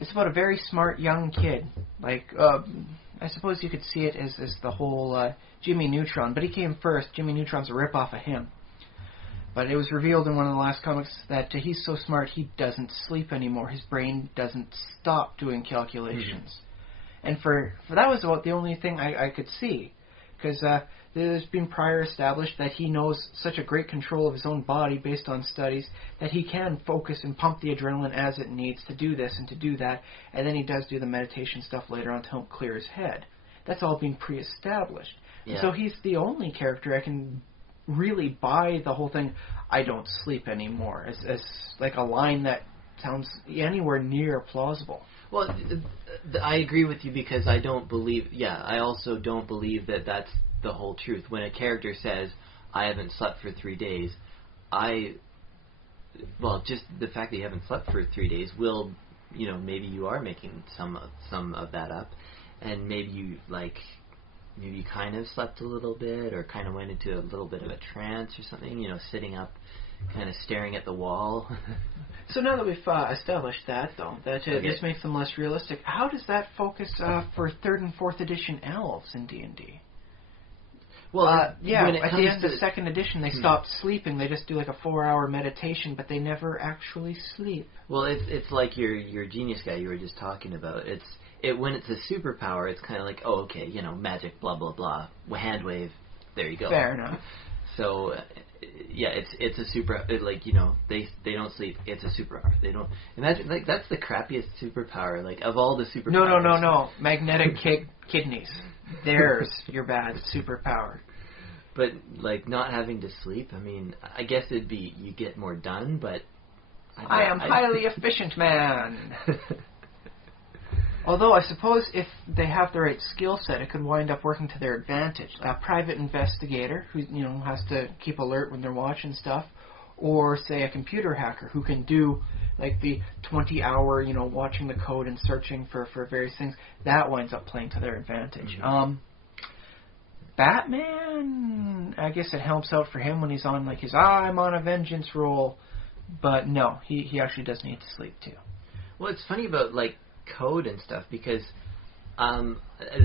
It's about a very smart young kid. Like, I suppose you could see it as the whole Jimmy Neutron, but he came first. Jimmy Neutron's a rip-off of him. But it was revealed in one of the last comics that he's so smart he doesn't sleep anymore. His brain doesn't stop doing calculations. Mm-hmm. And for that was about the only thing I could see. Because there's been prior established that he knows such a great control of his own body based on studies that he can focus and pump the adrenaline as it needs to do this and to do that. And then he does do the meditation stuff later on to help clear his head. That's all been pre-established. Yeah. So he's the only character I can really buy the whole thing, I don't sleep anymore, as like a line that sounds anywhere near plausible. Well, I agree with you because I don't believe, I also don't believe that that's the whole truth. When a character says, I haven't slept for 3 days, just the fact that you haven't slept for 3 days will, maybe you are making some of that up, and maybe you, maybe kind of slept a little bit or kind of went into a little bit of a trance or something, sitting up, kind of staring at the wall. So now that we've established that, though, that this makes them less realistic, how does that focus for 3rd and 4th edition elves in D&D? Well, at the end of the 2nd edition, they stop sleeping. They just do like a 4-hour meditation, but they never actually sleep. Well, it's like your genius guy you were just talking about. When it's a superpower, it's kind of like, oh, okay, magic, blah blah blah, hand wave, there you go. Fair enough. So, it's a super, they don't sleep. It's a superpower. They don't imagine that's the crappiest superpower. Like of all the superpowers. No. Magnetic kidneys. There's your bad superpower. But not having to sleep. I mean, I guess it'd be you get more done, but I am highly efficient man. Although I suppose if they have the right skill set, it could wind up working to their advantage. A private investigator who has to keep alert when they're watching stuff, or say a computer hacker who can do like the 20-hour watching the code and searching for various things. That winds up playing to their advantage. Mm-hmm. Batman, I guess it helps out for him when he's on like his I'm on a vengeance roll, but no, he actually does need to sleep too. Well, it's funny about code and stuff because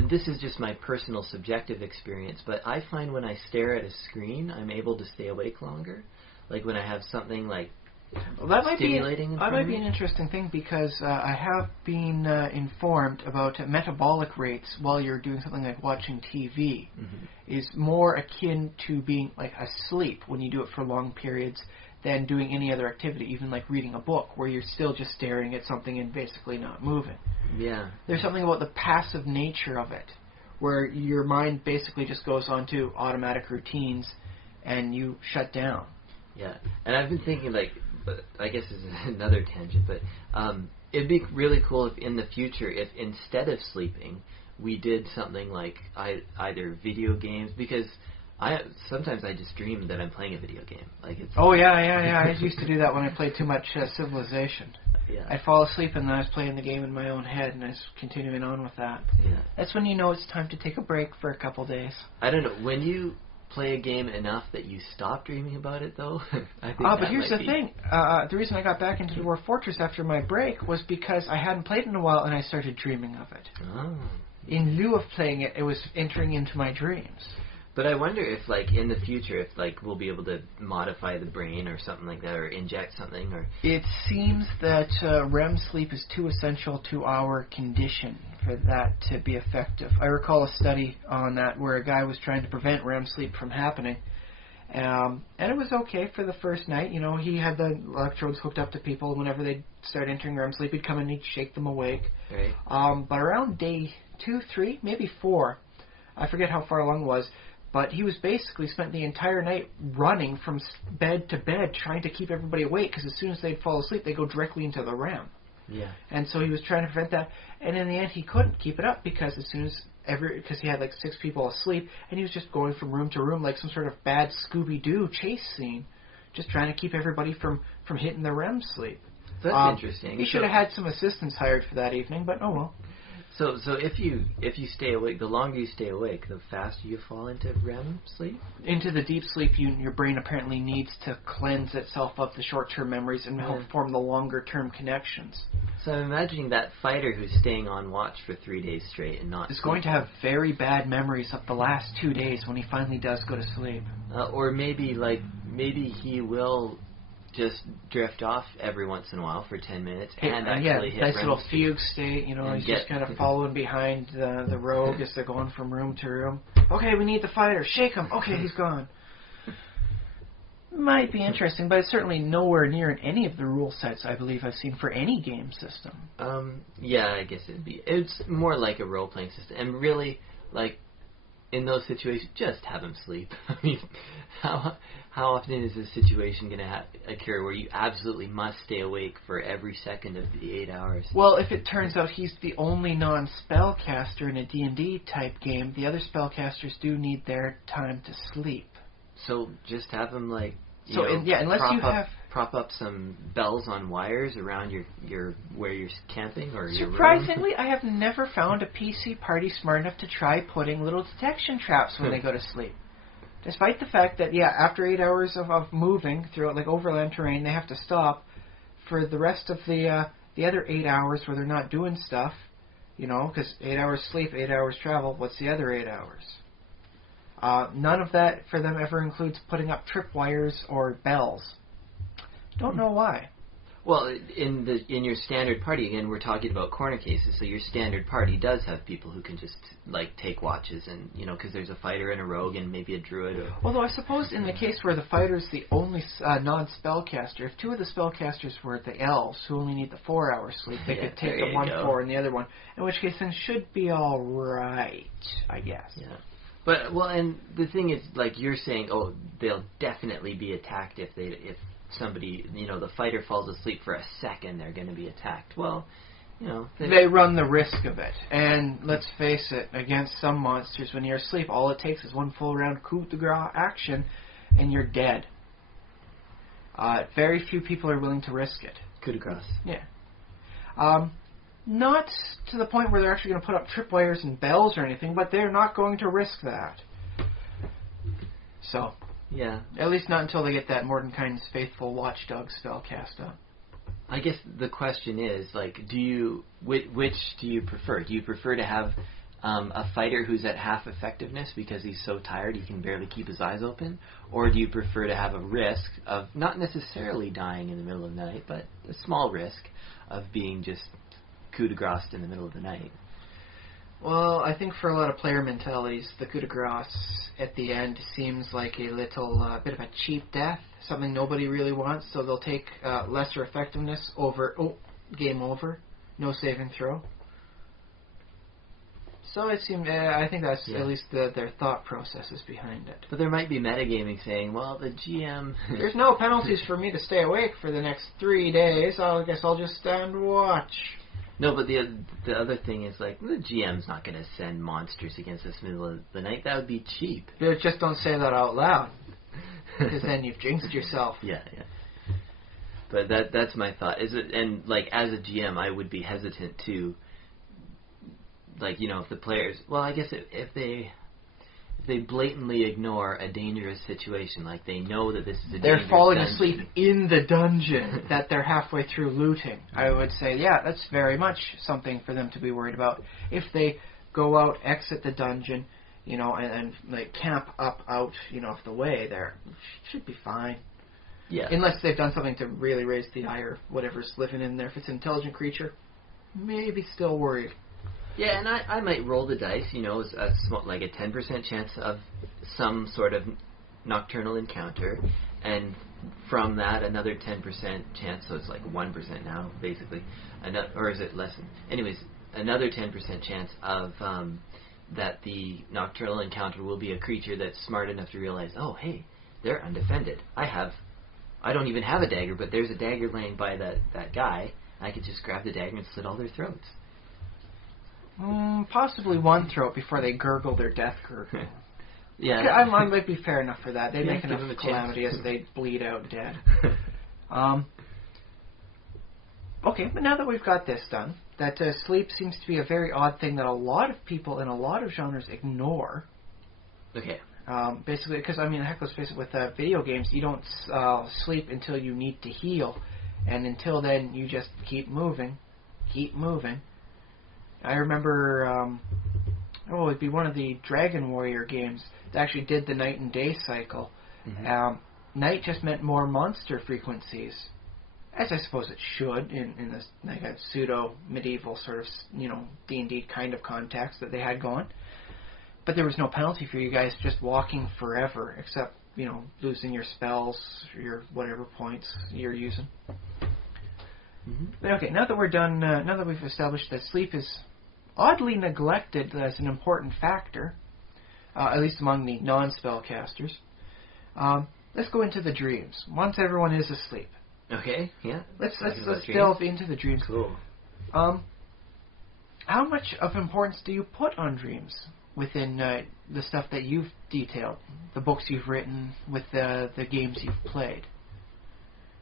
this is just my personal subjective experience, but I find when I stare at a screen, I'm able to stay awake longer. Like when I have something stimulating. That might be an interesting thing because I have been informed about metabolic rates while you're doing something like watching TV is more akin to being asleep when you do it for long periods than doing any other activity, even like reading a book, where you're still just staring at something and basically not moving. Yeah. There's something about the passive nature of it, where your mind basically just goes on to automatic routines and you shut down. Yeah, and I've been thinking, I guess this is another tangent, but it'd be really cool if in the future, if instead of sleeping, we did something like either video games, because sometimes I just dream that I'm playing a video game. Oh, yeah. I used to do that when I played too much Civilization. Yeah. I'd fall asleep and then I was playing the game in my own head and I was continuing on with that. Yeah. That's when you know it's time to take a break for a couple days. I don't know. When you play a game enough that you stop dreaming about it, though, I think but here's the thing. The reason I got back into Dwarf Fortress after my break was because I hadn't played it in a while and I started dreaming of it. Oh. In lieu of playing it, it was entering into my dreams. But I wonder if, in the future, if, we'll be able to modify the brain or something like that, or inject something, or... It seems that REM sleep is too essential to our condition for that to be effective. I recall a study on that where a guy was trying to prevent REM sleep from happening, and it was okay for the first night. He had the electrodes hooked up to people, and whenever they'd start entering REM sleep, he'd come in and he'd shake them awake. Right. But around day 2, 3, maybe 4, I forget how far along it was, but he was basically spent the entire night running from bed to bed trying to keep everybody awake, because as soon as they'd fall asleep, they'd go directly into the REM. Yeah. And so he was trying to prevent that, and in the end he couldn't keep it up because as soon as because he had 6 people asleep, and he was just going from room to room like some sort of bad Scooby-Doo chase scene, just trying to keep everybody from hitting the REM sleep. That's interesting. He should have had some assistants hired for that evening, but oh well. So if you stay awake, the longer you stay awake, the faster you fall into REM sleep? Into the deep sleep, your brain apparently needs to cleanse itself of the short-term memories and help form the longer-term connections. So I'm imagining that fighter who's staying on watch for 3 days straight and not... is going to have very bad memories of the last 2 days when he finally does go to sleep. Or maybe he will just drift off every once in a while for 10 minutes and actually hit nice REM little sleep. fugue state. He's just kind of following behind the rogue as they're going from room to room. Okay, we need the fighter. Shake him. Okay, he's gone. Might be interesting, but it's certainly nowhere near in any of the rule sets I believe I've seen for any game system. Yeah, I guess it's more like a role-playing system. And really, in those situations, just have him sleep. I mean, how often is this situation going to occur where you absolutely must stay awake for every second of the 8 hours? Well, if it turns out he's the only non-spellcaster in a D&D type game, the other spellcasters do need their time to sleep. So just have him, unless you have prop up some bells on wires around your where you're camping or your room. Surprisingly, I have never found a PC party smart enough to try putting little detection traps when they go to sleep. Despite the fact that, after 8 hours of moving through like overland terrain, they have to stop for the rest of the other 8 hours where they're not doing stuff, because 8 hours sleep, 8 hours travel. What's the other 8 hours? None of that for them ever includes putting up tripwires or bells. Don't know why. Well, in your standard party, again, we're talking about corner cases, so your standard party does have people who can just, take watches and, because there's a fighter and a rogue and maybe a druid. Although I suppose in the case where the fighter's the only non-spellcaster, if two of the spellcasters were the elves, who only need the 4 hours sleep, they could take the 1-4 and the other one, in which case then should be alright, I guess. Yeah. But, and the thing is, you're saying, they'll definitely be attacked if somebody, the fighter falls asleep for a second, they're going to be attacked. Well, they run the risk of it. And let's face it, against some monsters, when you're asleep, all it takes is one full round coup de grace action, and you're dead. Very few people are willing to risk it. Coup de grace. Yeah. Not to the point where they're actually going to put up tripwires and bells or anything, but they're not going to risk that. So... yeah. At least not until they get that Mordenkainen's Faithful Watchdog spell cast up. I guess the question is, which do you prefer? Do you prefer to have a fighter who's at half effectiveness because he's so tired he can barely keep his eyes open? Or do you prefer to have a risk of not necessarily dying in the middle of the night, but a small risk of being just coup de grace in the middle of the night? Well, I think for a lot of player mentalities, the coup de grace at the end seems like a little bit of a cheap death, something nobody really wants, so they'll take lesser effectiveness over, game over, no saving throw. So it seemed, I think that's at least their thought processes behind it. But there might be metagaming saying, well, the GM... There's no penalties for me to stay awake for the next 3 days, I guess I'll just stand watch. No, but the other thing is, the GM's not going to send monsters against us middle of the night. That would be cheap. Just don't say that out loud, because then you've jinxed yourself. Yeah. But that's my thought. As a GM, I would be hesitant to, if the players... Well, I guess if they blatantly ignore a dangerous situation, they know that this is a dangerous they're falling dungeon. asleep in the dungeon that they're halfway through looting, I would say, that's very much something for them to be worried about. If they go out, exit the dungeon, and camp up out, of the way there, should be fine. Yeah. Unless they've done something to really raise the ire of whatever's living in there. If it's an intelligent creature, maybe still worried. Yeah, and I might roll the dice, a 10% chance of some sort of nocturnal encounter, and from that another 10% chance, so it's 1% now, basically, or is it less? Anyways, another 10% chance of that the nocturnal encounter will be a creature that's smart enough to realize, oh, hey, they're undefended. I don't even have a dagger, but there's a dagger laying by that guy. I could just grab the dagger and slit all their throats. Possibly one throat before they gurgle their death gurgle. Yeah. I might be fair enough for that. They make enough calamity as they bleed out dead. Okay, but now that we've got this done, that sleep seems to be a very odd thing that a lot of people in a lot of genres ignore. Okay. Basically, because, heck, let's face it, with video games, you don't sleep until you need to heal. And until then, you just keep moving. I remember, it'd be one of the Dragon Warrior games that actually did the night and day cycle. Mm-hmm. Night just meant more monster frequencies, as I suppose it should in this a pseudo-medieval sort of, D&D kind of context that they had going. But there was no penalty for you guys just walking forever, except, losing your spells, your whatever points you're using. Mm-hmm. But okay, now that we're done, now that we've established that sleep is oddly neglected as an important factor, at least among the non-spellcasters, let's go into the dreams. Once everyone is asleep. Okay, yeah. Let's delve into the dreams. Cool. How much of importance do you put on dreams within the stuff that you've detailed, the books you've written, with the games you've played.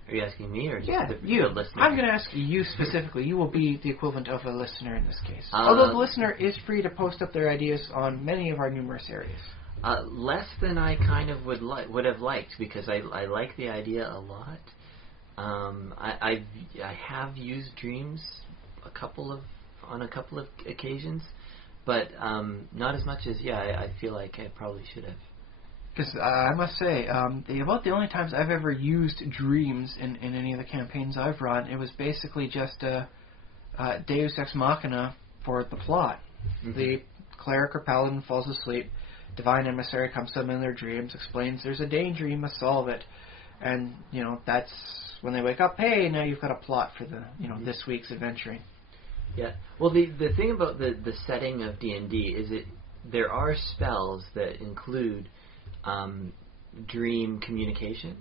Are you asking me or just you. the listener? I'm going to ask you specifically. You will be the equivalent of a listener in this case. Although the listener is free to post up their ideas on many of our numerous areas. Less than I kind of would have liked, because I like the idea a lot. I have used dreams on a couple of occasions, but not as much as I feel like I probably should have. Because I must say, about the only times I've ever used dreams in any of the campaigns I've run, it was basically just a Deus Ex Machina for the plot. Mm-hmm. The cleric or paladin falls asleep, divine emissary comes to them in their dreams, explains there's a danger, you must solve it, and that's when they wake up. Hey, now you've got a plot for the this week's adventuring. Yeah. Well, the thing about the setting of D&D is there are spells that include dream communication.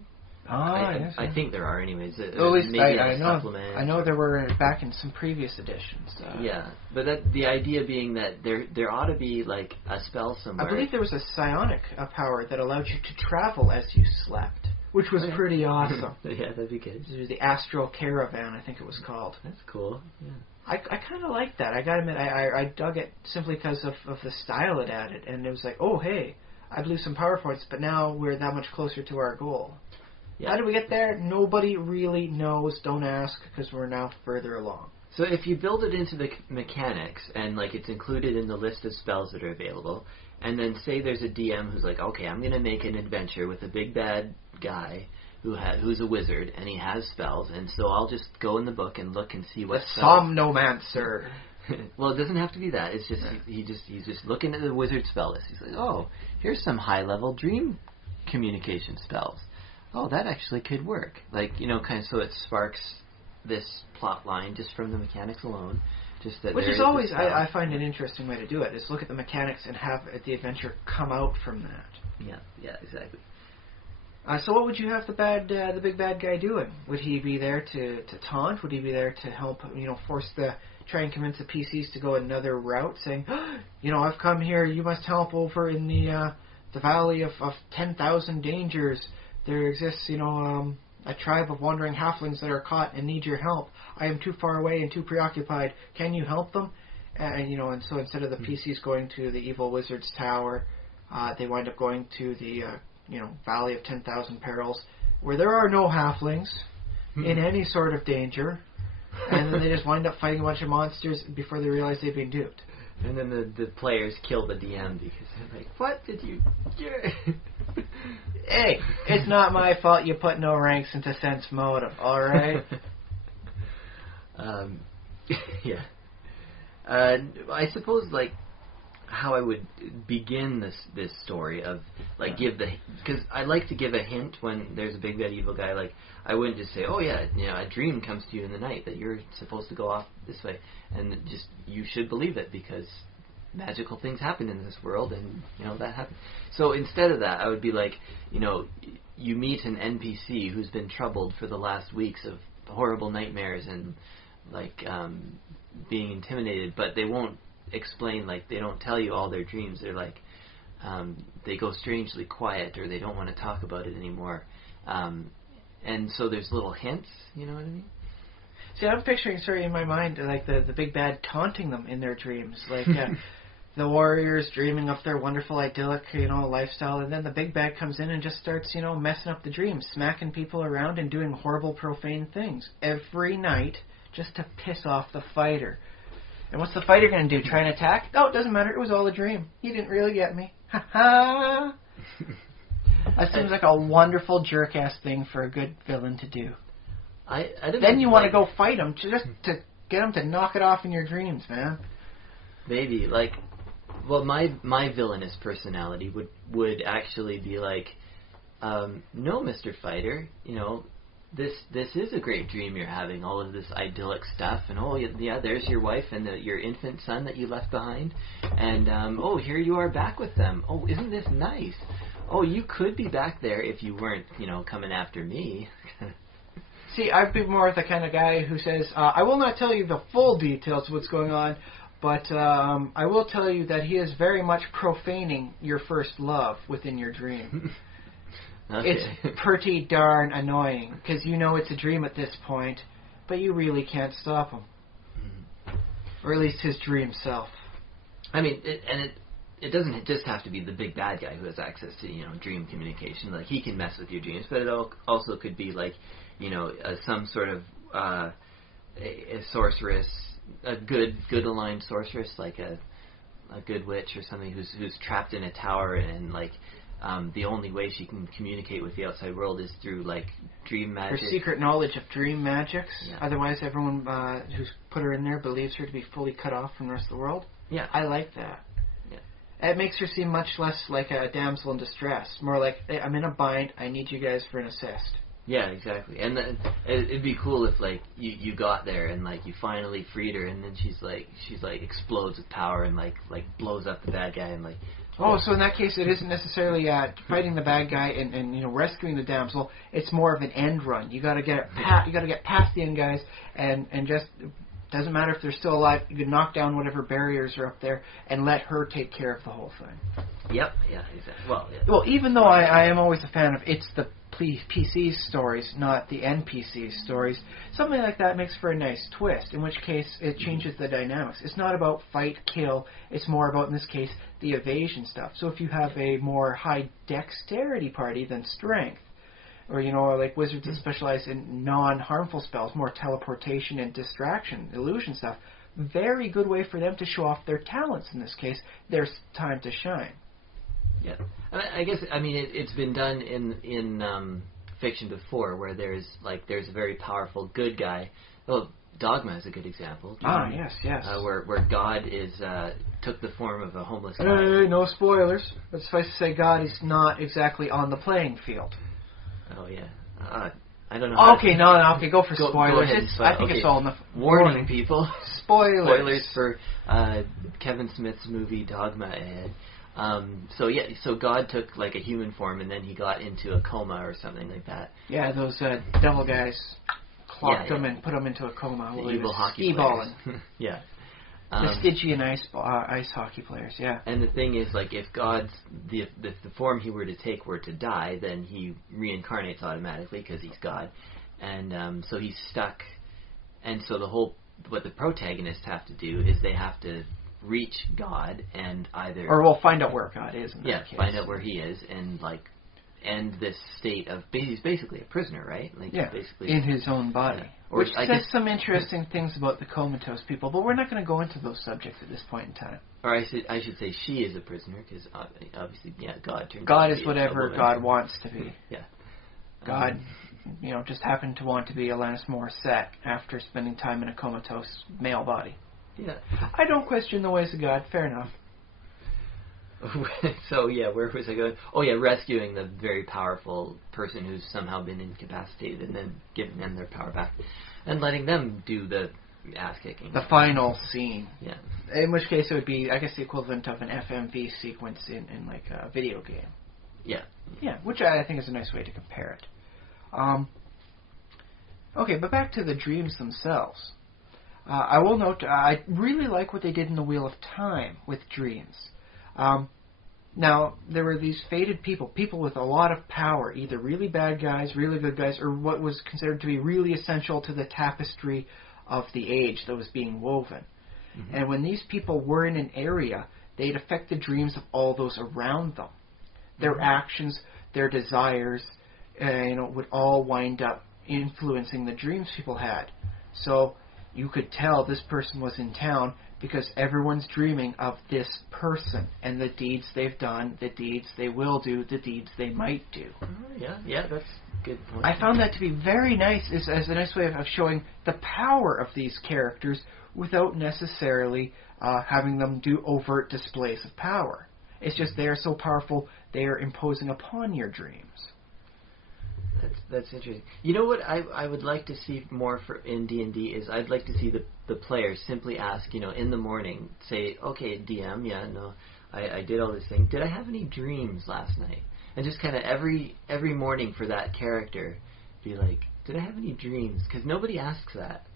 Yes. I think there are, anyways. At least maybe I know. Supplement. I know there were back in some previous editions. But the idea being that there ought to be like a spell somewhere. I believe there was a psionic power that allowed you to travel as you slept, which was pretty awesome. Yeah, that'd be good. It was the Astral Caravan, I think it was called. That's cool. Yeah. I kind of liked that. I gotta admit, I dug it simply because of the style it added, and it was like, oh hey, I blew some power points, but now we're that much closer to our goal. Yeah. How did we get there? Nobody really knows. Don't ask, because we're now further along. So if you build it into the mechanics, and like it's included in the list of spells that are available, and then say there's a DM who's like, okay, I'm going to make an adventure with a big bad guy who's a wizard, and he has spells, and so I'll just go in the book and look and see what spells. Somnomancer. Well, it doesn't have to be that. It's just he's just looking at the wizard spell list. He's like, oh, here's some high level dream communication spells. Oh, that actually could work. Like, kind of, so it sparks this plot line just from the mechanics alone. Just that. Which is always, I find an interesting way to do it. Is look at the mechanics and have the adventure come out from that. Yeah, exactly. So what would you have the big bad guy doing? Would he be there to taunt? Would he be there to help, try and convince the PCs to go another route, saying, I've come here, you must help over in the valley of 10,000 dangers. There exists, a tribe of wandering halflings that are caught and need your help. I am too far away and too preoccupied. Can you help them? And so instead of the PCs going to the evil wizard's tower, they wind up going to the, valley of 10,000 perils, where there are no halflings in any sort of danger. And then they just wind up fighting a bunch of monsters before they realize they've been duped. And then the players kill the DM because they're like, what did you do? Hey, it's not my fault you put no ranks into sense motive, alright? Yeah. I suppose, like, how I would begin this story of, like, because I like to give a hint when there's a big bad evil guy. Like, I wouldn't just say, oh yeah, a dream comes to you in the night that you're supposed to go off this way, and just, you should believe it because magical things happen in this world, and that happened. So instead of that, I would be like, you meet an NPC who's been troubled for the last weeks of horrible nightmares and like being intimidated, but they won't explain, like, they don't tell you all their dreams. They're like, they go strangely quiet, or they don't want to talk about it anymore. And so there's little hints, you know what I mean? See, I'm picturing, in my mind, like the big bad taunting them in their dreams, like the warriors dreaming of their wonderful idyllic, lifestyle, and then the big bad comes in and just starts, messing up the dreams, smacking people around and doing horrible, profane things every night just to piss off the fighter. And what's the fighter going to do? Try and attack? Oh, it doesn't matter. It was all a dream. He didn't really get me. Ha ha! That seems like a wonderful jerk-ass thing for a good villain to do. Then you want to go fight him just to get him to knock it off in your dreams, man. Maybe, like, well, my villainous personality would actually be like, no, Mr. Fighter, this is a great dream you're having, all of this idyllic stuff, and oh yeah, there's your wife and your infant son that you left behind, and oh, here you are back with them. Oh, isn't this nice? Oh, you could be back there if you weren't, coming after me. See, I'd be more the kind of guy who says, I will not tell you the full details of what's going on, But I will tell you that he is very much profaning your first love within your dream. Okay. It's pretty darn annoying, because you know it's a dream at this point, but you really can't stop him. Or at least his dream self. I mean, it doesn't just have to be the big bad guy who has access to, dream communication. Like, he can mess with your dreams, but it also could be like, some sort of a sorceress, a good aligned sorceress, like a good witch or something who's trapped in a tower, and like the only way she can communicate with the outside world is through like dream magic. Her secret knowledge of dream magics. Yeah. Otherwise, everyone who's put her in there believes her to be fully cut off from the rest of the world. Yeah, I like that. Yeah, It makes her seem much less like a damsel in distress, more like, hey, I'm in a bind. I need you guys for an assist. Yeah, exactly. And then it'd be cool if like you got there and like you finally freed her, and then she's like explodes with power and like blows up the bad guy and like. Oh, so in that case, it isn't necessarily fighting the bad guy and rescuing the damsel. It's more of an end run. You got to get past the end guys, and just doesn't matter if they're still alive. You can knock down whatever barriers are up there and let her take care of the whole thing. Yep. Yeah. Exactly. Well. Yeah. Well, even though I am always a fan of it's the PC's stories, not the NPC's stories, something like that makes for a nice twist, in which case it changes the dynamics. It's not about fight, kill, it's more about, in this case, the evasion stuff. So if you have a more high dexterity party than strength, or, like wizards that specialize in non-harmful spells, more teleportation and distraction, illusion stuff, very good way for them to show off their talents in this case. There's time to shine. Yeah, I guess it's been done in fiction before, where there's a very powerful good guy. Well, Dogma is a good example. Yes. Where God took the form of a homeless guy. Hey, no spoilers. But suffice to say, God is not exactly on the playing field. Oh yeah, I don't know. Okay, go for spoilers. Go ahead, I think it's all enough. Warning people. Spoilers for Kevin Smith's movie Dogma ahead. So God took like a human form, and then he got into a coma or something like that. Yeah, those devil guys clocked him and put him into a coma. The evil hockey ski-balling. Yeah. The Stygian ice hockey players, yeah. And the thing is, like, if God's the form he were to take were to die, then he reincarnates automatically because he's God, and so he's stuck. And so what the protagonists have to do is they have to reach God and either we'll find out where God is. In that case. Find out where he is and like end this state of he's basically a prisoner, right? Like basically in his own body. Yeah. Which says some interesting things about the comatose people, but we're not going to go into those subjects at this point in time. Or I should say she is a prisoner, because obviously, God turns God out to is be whatever God wants to be. Yeah. God, just happened to want to be Alanis Morissette after spending time in a comatose male body. Yeah. I don't question the ways of God. Fair enough. So, where was I going? Oh, yeah, rescuing the very powerful person who's somehow been incapacitated and then giving them their power back and letting them do the ass-kicking. The final scene. Yeah. In which case it would be, I guess, the equivalent of an FMV sequence in like a video game. Yeah. Yeah, which I think is a nice way to compare it. Okay, but back to the dreams themselves. I will note, I really like what they did in the Wheel of Time with dreams. Now, there were these fated people with a lot of power, either really bad guys, really good guys, or what was considered to be really essential to the tapestry of the age that was being woven. Mm-hmm. And when these people were in an area, they'd affect the dreams of all those around them. Their actions, their desires, would all wind up influencing the dreams people had. So you could tell this person was in town because everyone's dreaming of this person and the deeds they've done, the deeds they will do, the deeds they might do. Yeah, that's a good point. I found that to be very nice as a nice way of showing the power of these characters without necessarily having them do overt displays of power. It's just they are so powerful, they are imposing upon your dreams. That's interesting. You know what I would like to see more in D&D is I'd like to see the players simply ask, in the morning, say, okay, DM, I did all this thing. Did I have any dreams last night? And just kind of every morning for that character, be like, did I have any dreams? Because nobody asks that.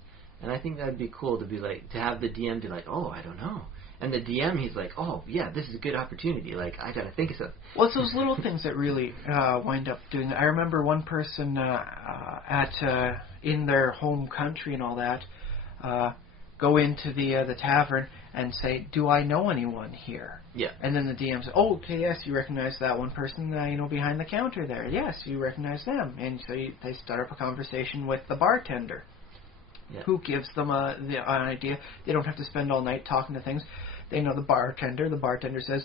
And I think that'd be cool to be like, to have the DM be like, oh, I don't know. And the DM, he's like, oh, yeah, this is a good opportunity. Like, I gotta think of something. Well, it's those little things that really wind up doing it. I remember one person in their home country and all that go into the tavern and say, do I know anyone here? Yeah. And then the DM says, oh, okay, yes, you recognize that one person, behind the counter there. Yes, you recognize them. And so they start up a conversation with the bartender. Yeah. Who gives them an idea. They don't have to spend all night talking to things. They know the bartender. The bartender says,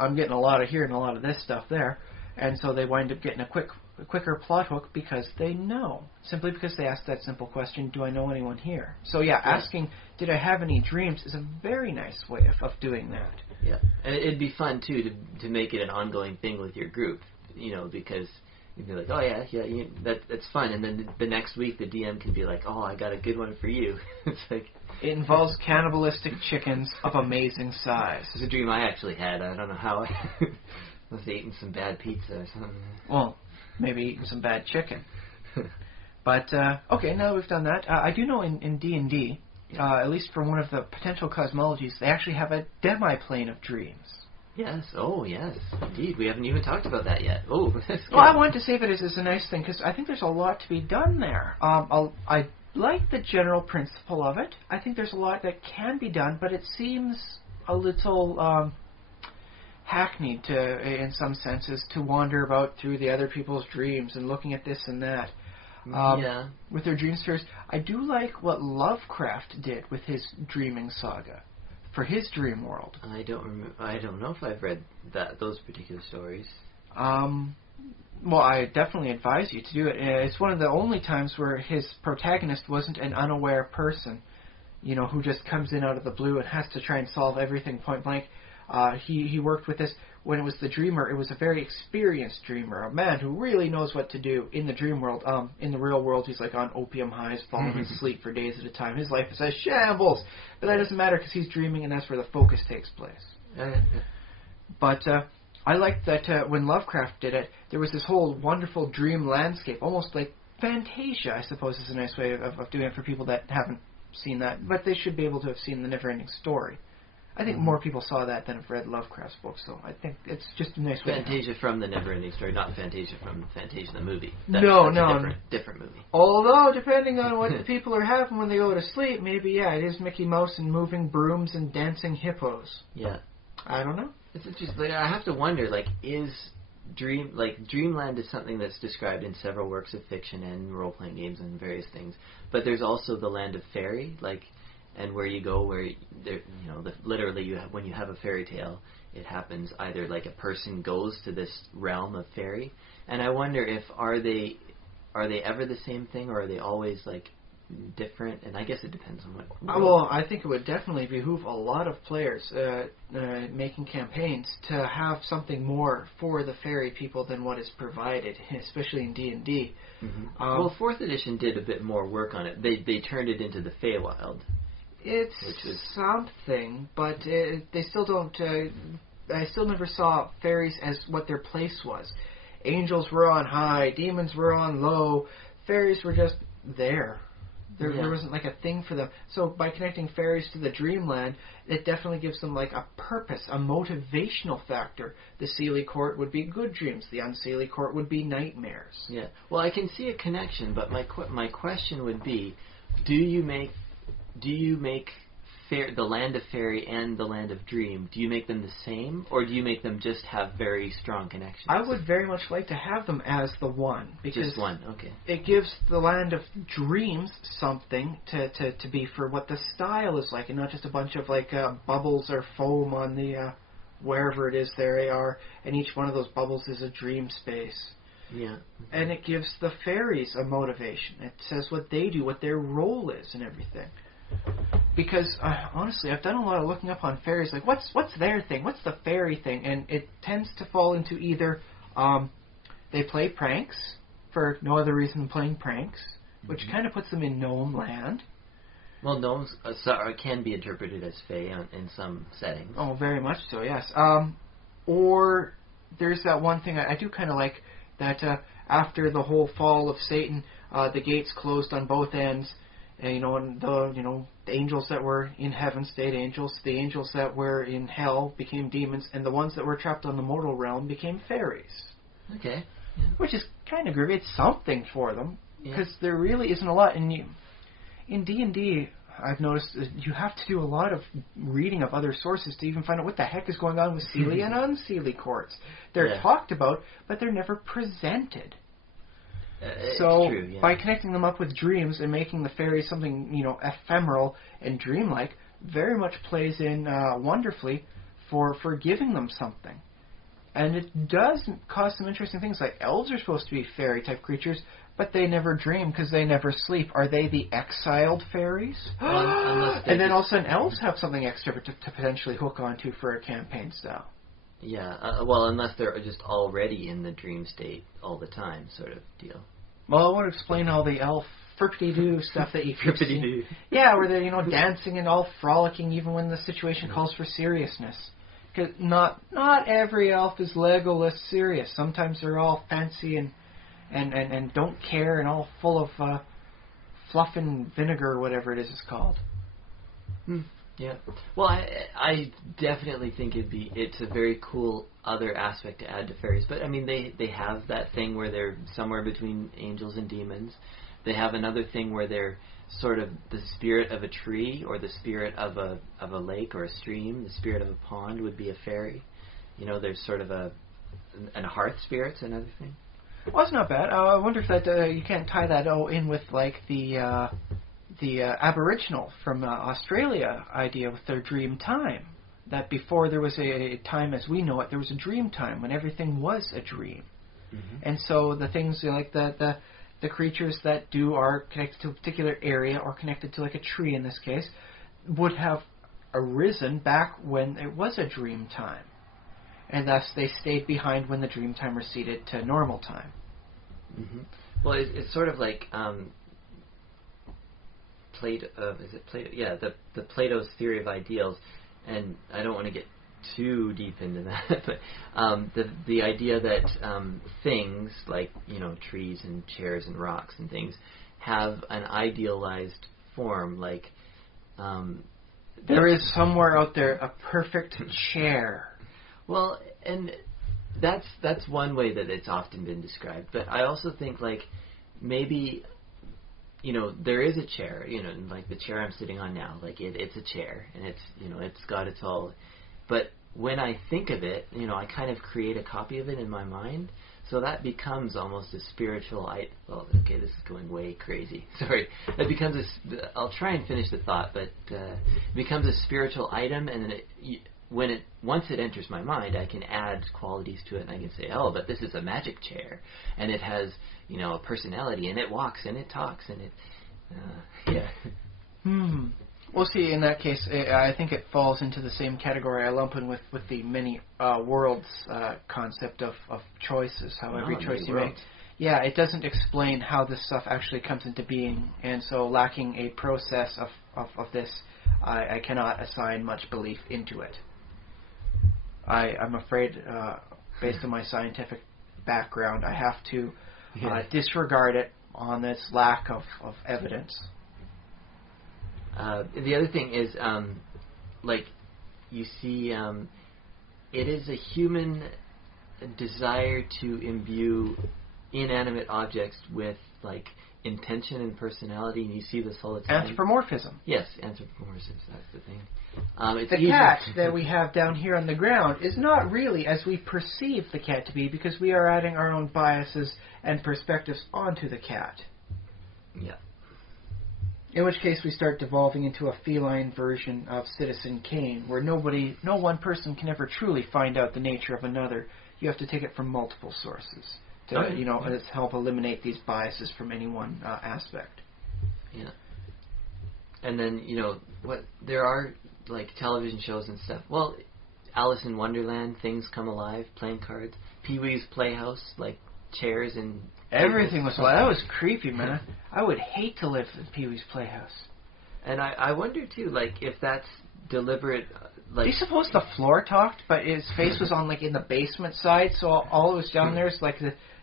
I'm getting a lot of here and a lot of this stuff there. And so they wind up getting a quicker plot hook because they know. Simply because they asked that simple question, do I know anyone here? So yeah, asking, did I have any dreams is a very nice way of doing that. Yeah. And it'd be fun, too, to make it an ongoing thing with your group, because you'd be like, oh, yeah, that's fun. And then the next week, the DM can be like, oh, I got a good one for you. It's like... It involves cannibalistic chickens of amazing size. It's a dream I actually had. I don't know how. I was eating some bad pizza or something. Well, maybe eating some bad chicken. But, okay, now that we've done that, I do know in D&D, at least for one of the potential cosmologies, they actually have a demi-plane of dreams. Yes. Oh, yes. Indeed. We haven't even talked about that yet. Oh, that's good. Well, I wanted to save it as a nice thing, because I think there's a lot to be done there. I like the general principle of it. I think there's a lot that can be done, but it seems a little hackneyed in some senses to wander about through the other people's dreams and looking at this and that. With their dream spheres. I do like what Lovecraft did with his dreaming saga. For his dream world. I don't know if I've read those particular stories. Well, I definitely advise you to do it. It's one of the only times where his protagonist wasn't an unaware person, who just comes in out of the blue and has to try and solve everything point blank. He worked with this. When it was the dreamer, it was a very experienced dreamer, a man who really knows what to do in the dream world. In the real world, he's like on opium highs, falling asleep for days at a time. His life is a shambles. But that doesn't matter because he's dreaming and that's where the focus takes place. But I liked that when Lovecraft did it, there was this whole wonderful dream landscape, almost like Fantasia, I suppose is a nice way of doing it for people that haven't seen that. But they should be able to have seen the Neverending Story. I think more people saw that than have read Lovecraft's books, so I think it's just a nice way. Fantasia from the Neverending Story, not Fantasia from Fantasia the movie. That's no. a different movie. Although, depending on what the people are having when they go to sleep, maybe, it is Mickey Mouse and moving brooms and dancing hippos. Yeah. I don't know. It's just, I have to wonder, is Dreamland is something that's described in several works of fiction and role-playing games and various things, but there's also the land of fairy, and where you go, where there, literally when you have a fairy tale, it happens either like a person goes to this realm of fairy, and I wonder if are they ever the same thing, or are they always different? And I guess it depends on what. Well, I think it would definitely behoove a lot of players making campaigns to have something more for the fairy people than what is provided, especially in D&D. Mm-hmm. Well, 4th edition did a bit more work on it. They turned it into the Feywild. It's something, but they still don't... I still never saw fairies as what their place was. Angels were on high, demons were on low, fairies were just there. There wasn't a thing for them. So by connecting fairies to the dreamland, it definitely gives them a purpose, a motivational factor. The Seelie Court would be good dreams. The Unseelie Court would be nightmares. Yeah. Well, I can see a connection, but my question would be, do you make the land of fairy and the land of dream, do you make them the same, or do you make them just have very strong connections? I would very much like to have them as the one, because just one, okay. It gives the land of dreams something to be for what the style is like, and not just a bunch of bubbles or foam on the wherever it is they are, and each one of those bubbles is a dream space. Yeah. And it gives the fairies a motivation. It says what they do, what their role is, and everything. Because, honestly, I've done a lot of looking up on fairies, what's their thing? What's the fairy thing? And it tends to fall into either they play pranks for no other reason than playing pranks, which kind of puts them in gnome land. Well, gnomes can be interpreted as fae in some settings. Oh, very much so, yes. Or there's that one thing I do kind of like, that after the whole fall of Satan, the gates closed on both ends, And, and the angels that were in heaven stayed angels. The angels that were in hell became demons, and the ones that were trapped on the mortal realm became fairies. Okay. Yeah. Which is kind of groovy. It's something for them, because Yeah. there really isn't a lot. In D&D, I've noticed that you have to do a lot of reading of other sources to even find out what the heck is going on with Seelie and Unseelie courts. They're talked about, but they're never presented. So true, yeah. by connecting them up with dreams and making the fairies something, ephemeral and dreamlike, very much plays in wonderfully for giving them something. And it does cause some interesting things, like elves are supposed to be fairy-type creatures, but they never dream because they never sleep. Are they the exiled fairies? And then all of a sudden elves have something extra to potentially hook onto for a campaign style. Yeah, well, unless they're just already in the dream state all the time, sort of deal. Well, I want to explain all the elf frippity-doo stuff that you keep seeing. Yeah, where they're, dancing and all frolicking even when the situation calls for seriousness. Because not every elf is Legolas serious. Sometimes they're all fancy and don't care and all full of fluff and vinegar or whatever it is it's called. Yeah. Well, I definitely think it's a very cool other aspect to add to fairies. But I mean, they have that thing where they're somewhere between angels and demons. They have another thing where they're sort of the spirit of a tree, or the spirit of a lake or a stream. The spirit of a pond would be a fairy. There's sort of a hearth spirit's another thing. Well, that's not bad. I wonder if that you can't tie that in with like the Aboriginal from Australia idea with their dream time. That before there was a time as we know it, there was a dream time when everything was a dream. Mm-hmm. And so the things like the creatures that are connected to a particular area or connected to like a tree in this case would have arisen back when it was a dream time. And thus they stayed behind when the dream time receded to normal time. Mm-hmm. Well, it's sort of like Plato. Is it Plato? Yeah, the Plato's theory of ideals. And I don't want to get too deep into that, but the idea that things like trees and chairs and rocks and things have an idealized form, like there is somewhere out there a perfect chair. Well, and that's one way that it's often been described. But I also think like maybe there is a chair, like the chair I'm sitting on now, like it's a chair, and it's it's got its all. But when I think of it, I kind of create a copy of it in my mind, so that becomes almost a spiritual. Well, okay, this is going way crazy. Sorry. It becomes I'll try and finish the thought, but it becomes a spiritual item, and then once it enters my mind, I can add qualities to it, and I can say, oh, but this is a magic chair, and it has a personality, and it walks, and it talks, and it yeah. Well, see, in that case, I think it falls into the same category I lump in with the many worlds concept of choices, how every choice you make. Yeah, it doesn't explain how this stuff actually comes into being, and so lacking a process of this, I cannot assign much belief into it. I'm afraid, based on my scientific background, I have to disregard it on its lack of evidence. The other thing is, like, you see, it is a human desire to imbue inanimate objects with, like, intention and personality, and you see this all the time. Anthropomorphism. Yes, anthropomorphism, that's the thing. The cat that we have down here on the ground is not really as we perceive the cat to be, because we are adding our own biases and perspectives onto the cat. Yeah. In which case we start devolving into a feline version of Citizen Kane, where no one person can ever truly find out the nature of another. You have to take it from multiple sources to, help eliminate these biases from any one aspect. Yeah. And then, there are, like, television shows and stuff. Well, Alice in Wonderland, things come alive, playing cards. Pee-wee's Playhouse, like, chairs and... Everything was that was creepy, man. I would hate to live in Pee-wee's Playhouse. And I wonder too, like, if that's deliberate. Like, do you suppose the floor talked, but his face was on, like, in the basement side, so all it was down there is like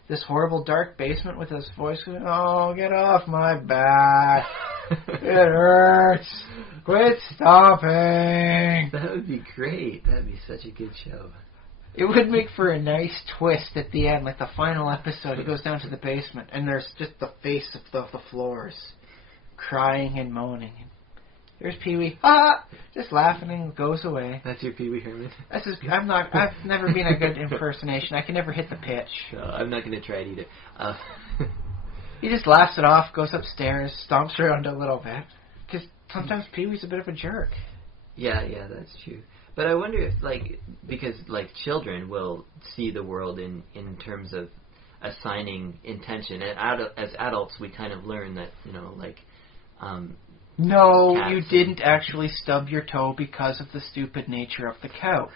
this horrible dark basement with his voice going, "Oh, get off my back." It hurts. Quit stomping. That would be great. That would be such a good show. It would make for a nice twist at the end, like the final episode. He goes down to the basement, and there's just the face of the floors, crying and moaning. There's Pee-wee, just laughing and goes away. That's your Pee-wee Herman? I've never been a good impersonation. I can never hit the pitch. No, I'm not going to try it either. He just laughs it off, goes upstairs, stomps around a little bit. Because sometimes Pee-wee's a bit of a jerk. Yeah, that's true. But I wonder if, because children will see the world in terms of assigning intention. And as adults, we kind of learn that, no, you didn't actually stub your toe because of the stupid nature of the couch.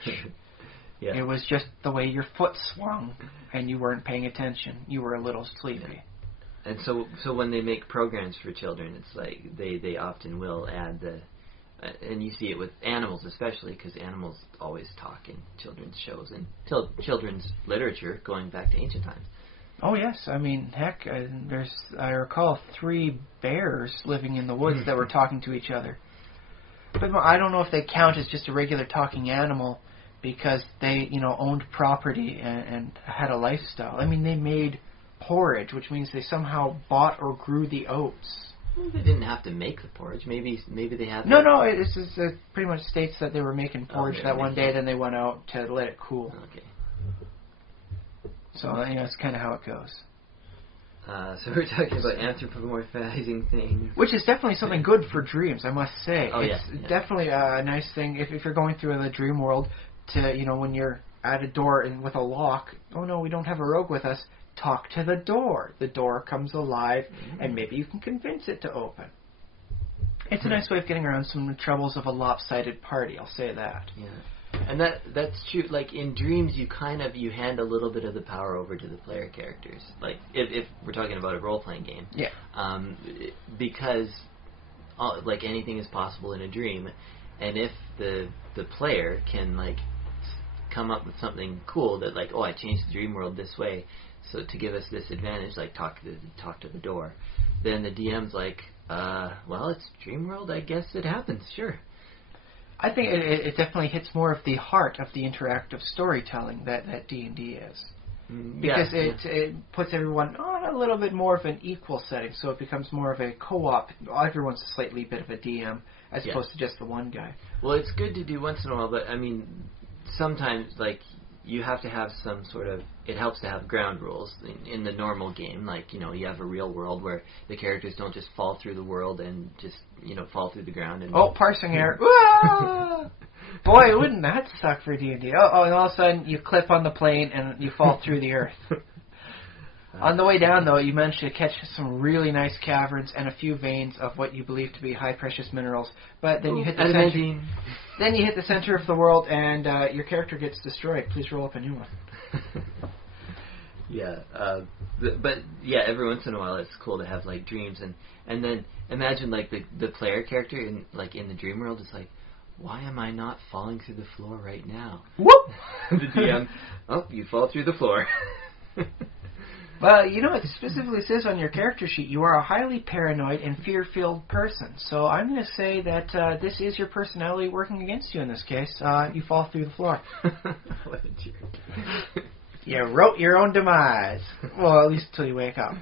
Yeah. It was just the way your foot swung, and you weren't paying attention. You were a little sleepy. And so when they make programs for children, it's like they often will add the... and you see it with animals especially, because animals always talk in children's shows and children's literature going back to ancient times. Oh yes, I mean, heck, I recall 3 bears living in the woods that were talking to each other. But I don't know if they count as just a regular talking animal because they, owned property and had a lifestyle. I mean, they made porridge, which means they somehow bought or grew the oats. Well, they didn't have to make the porridge. Maybe they had... No, it pretty much states that they were making porridge that one day, then they went out to let it cool. Okay. So, that's kind of how it goes. So we're talking about anthropomorphizing things. Which is definitely something good for dreams, I must say. Oh, it's definitely a nice thing if you're going through the dream world to, when you're at a door and with a lock, oh no, we don't have a rogue with us, talk to the door. The door comes alive, and maybe you can convince it to open. It's a nice way of getting around some of the troubles of a lopsided party, I'll say that. Yeah. And that's true. Like, in dreams, you hand a little bit of the power over to the player characters. Like, if we're talking about a role-playing game. Yeah. Because, anything is possible in a dream, and if the player can, come up with something cool that, I changed the dream world this way, so to give us this advantage, talk to the door, then the DM's well, it's dream world, I guess it happens, sure. I think it definitely hits more of the heart of the interactive storytelling that D&D is. Because it puts everyone on a little bit more of an equal setting, so it becomes more of a co-op. Everyone's a slightly bit of a DM, as opposed to just the one guy. Well, it's good to do once in a while, but, I mean, sometimes, you have to have some sort of... It helps to have ground rules in the normal game. You have a real world where the characters don't just fall through the world and just, fall through the ground. And parsing error. Boy, wouldn't that suck for D&D. And all of a sudden you clip on the plane and you fall through the earth. On the way down, though, you managed to catch some really nice caverns and a few veins of what you believe to be high precious minerals. But then you hit the center. Then you hit the center of the world, and your character gets destroyed. Please roll up a new one. But every once in a while, it's cool to have dreams, and then imagine the player character in the dream world is why am I not falling through the floor right now? Whoop! The DM, you fall through the floor. Well, it specifically says on your character sheet you are a highly paranoid and fear-filled person. So I'm going to say that this is your personality working against you in this case. You fall through the floor. What a jerk. You wrote your own demise. Well, at least until you wake up.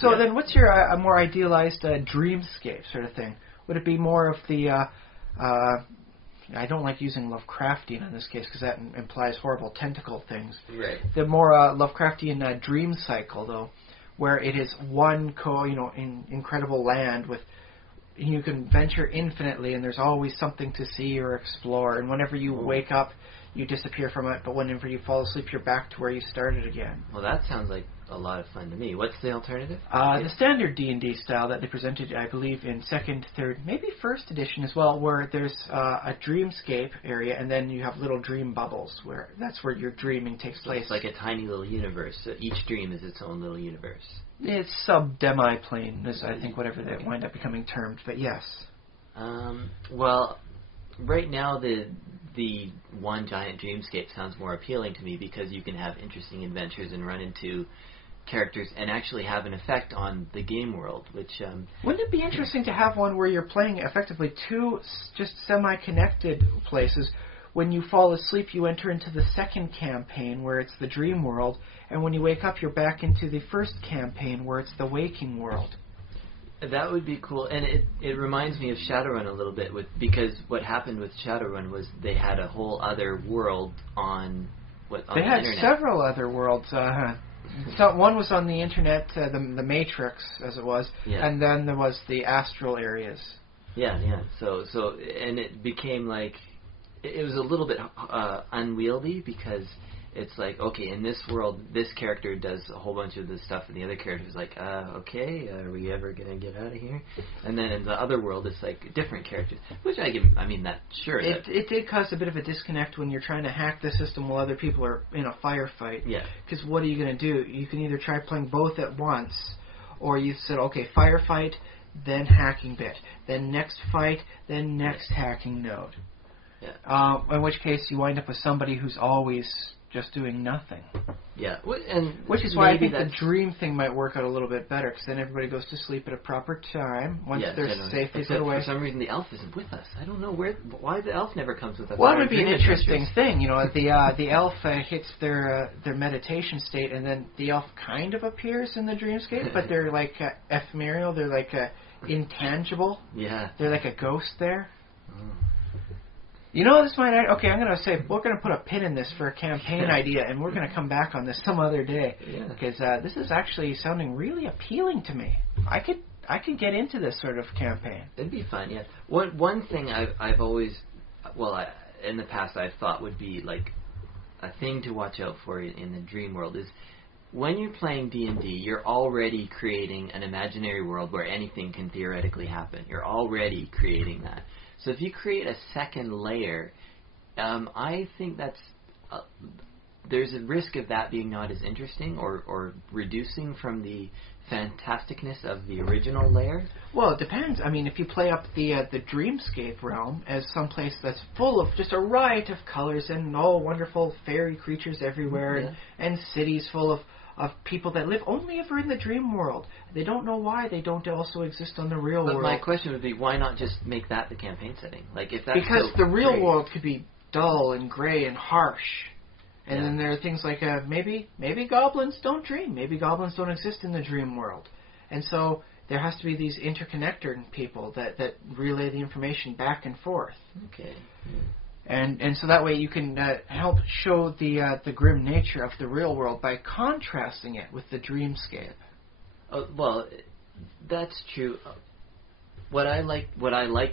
So then what's your a more idealized dreamscape sort of thing? Would it be more of the... I don't like using Lovecraftian in this case because that implies horrible tentacle things. Right. The more Lovecraftian dream cycle, though, where it is one incredible land with you can venture infinitely, and there's always something to see or explore. And whenever you wake up, you disappear from it. But whenever you fall asleep, you're back to where you started again. Well, that sounds like a lot of fun to me. What's the alternative? The standard D&D style that they presented, I believe, in 2nd, 3rd, maybe 1st edition as well, where there's a dreamscape area, and then you have little dream bubbles, where that's where your dreaming takes place. It's like a tiny little universe. So each dream is its own little universe. It's sub-demi-plane, is I think whatever they wind up becoming termed, but yes. Well, right now the one giant dreamscape sounds more appealing to me because you can have interesting adventures and run into characters and actually have an effect on the game world, which... Wouldn't it be interesting to have one where you're playing effectively two just semi-connected places? When you fall asleep, you enter into the second campaign, where it's the dream world, and when you wake up, you're back into the first campaign, where it's the waking world. That would be cool, and it reminds me of Shadowrun a little bit, because what happened with Shadowrun was they had a whole other world on the internet. They had several other worlds. So one was on the internet, the Matrix, as it was, and then there was the astral areas. Yeah. So and it became like it was a little bit unwieldy, because it's like, okay, in this world, this character does a whole bunch of this stuff, and the other character is like, okay, are we ever gonna get out of here? And then in the other world, it's like different characters, which it did cause a bit of a disconnect when you're trying to hack the system while other people are in a firefight. Yeah. Because what are you gonna do? You can either try playing both at once, or you said, okay, firefight, then hacking bit, then next fight, then next hacking node. Yeah. In which case, you wind up with somebody who's always just doing nothing. Yeah, and which is why I think the dream thing might work out a little bit better, because then everybody goes to sleep at a proper time. Once they're safe, they get away. For some reason, the elf isn't with us. I don't know why the elf never comes with us. Well, it would be an interesting thing, you know. The elf hits their meditation state, and then the elf kind of appears in the dreamscape, but they're like ephemeral. They're like intangible. Yeah. They're like a ghost there. Oh. You know, this might... Okay, I'm going to say, we're going to put a pin in this for a campaign idea, and we're going to come back on this some other day. Yeah. Because this is actually sounding really appealing to me. I could get into this sort of campaign. It'd be fun, yeah. One thing I've always... in the past I've thought would be, like, a thing to watch out for in the dream world is when you're playing D&D, you're already creating an imaginary world where anything can theoretically happen. You're already creating that. So if you create a second layer, I think that's there's a risk of that being not as interesting or reducing from the fantasticness of the original layer. Well, it depends. I mean, if you play up the dreamscape realm as someplace that's full of just a riot of colors and all wonderful fairy creatures everywhere, and cities full of people that live only ever in the dream world. They don't know why they don't also exist on the real world. My question would be, why not just make that the campaign setting? Like, if that's because the real world could be dull and gray and harsh. And then there are things like, maybe goblins don't dream. Maybe goblins don't exist in the dream world. And so there has to be these interconnector people that relay the information back and forth. Okay. And so that way you can help show the grim nature of the real world by contrasting it with the dreamscape. Oh, well, that's true. What I like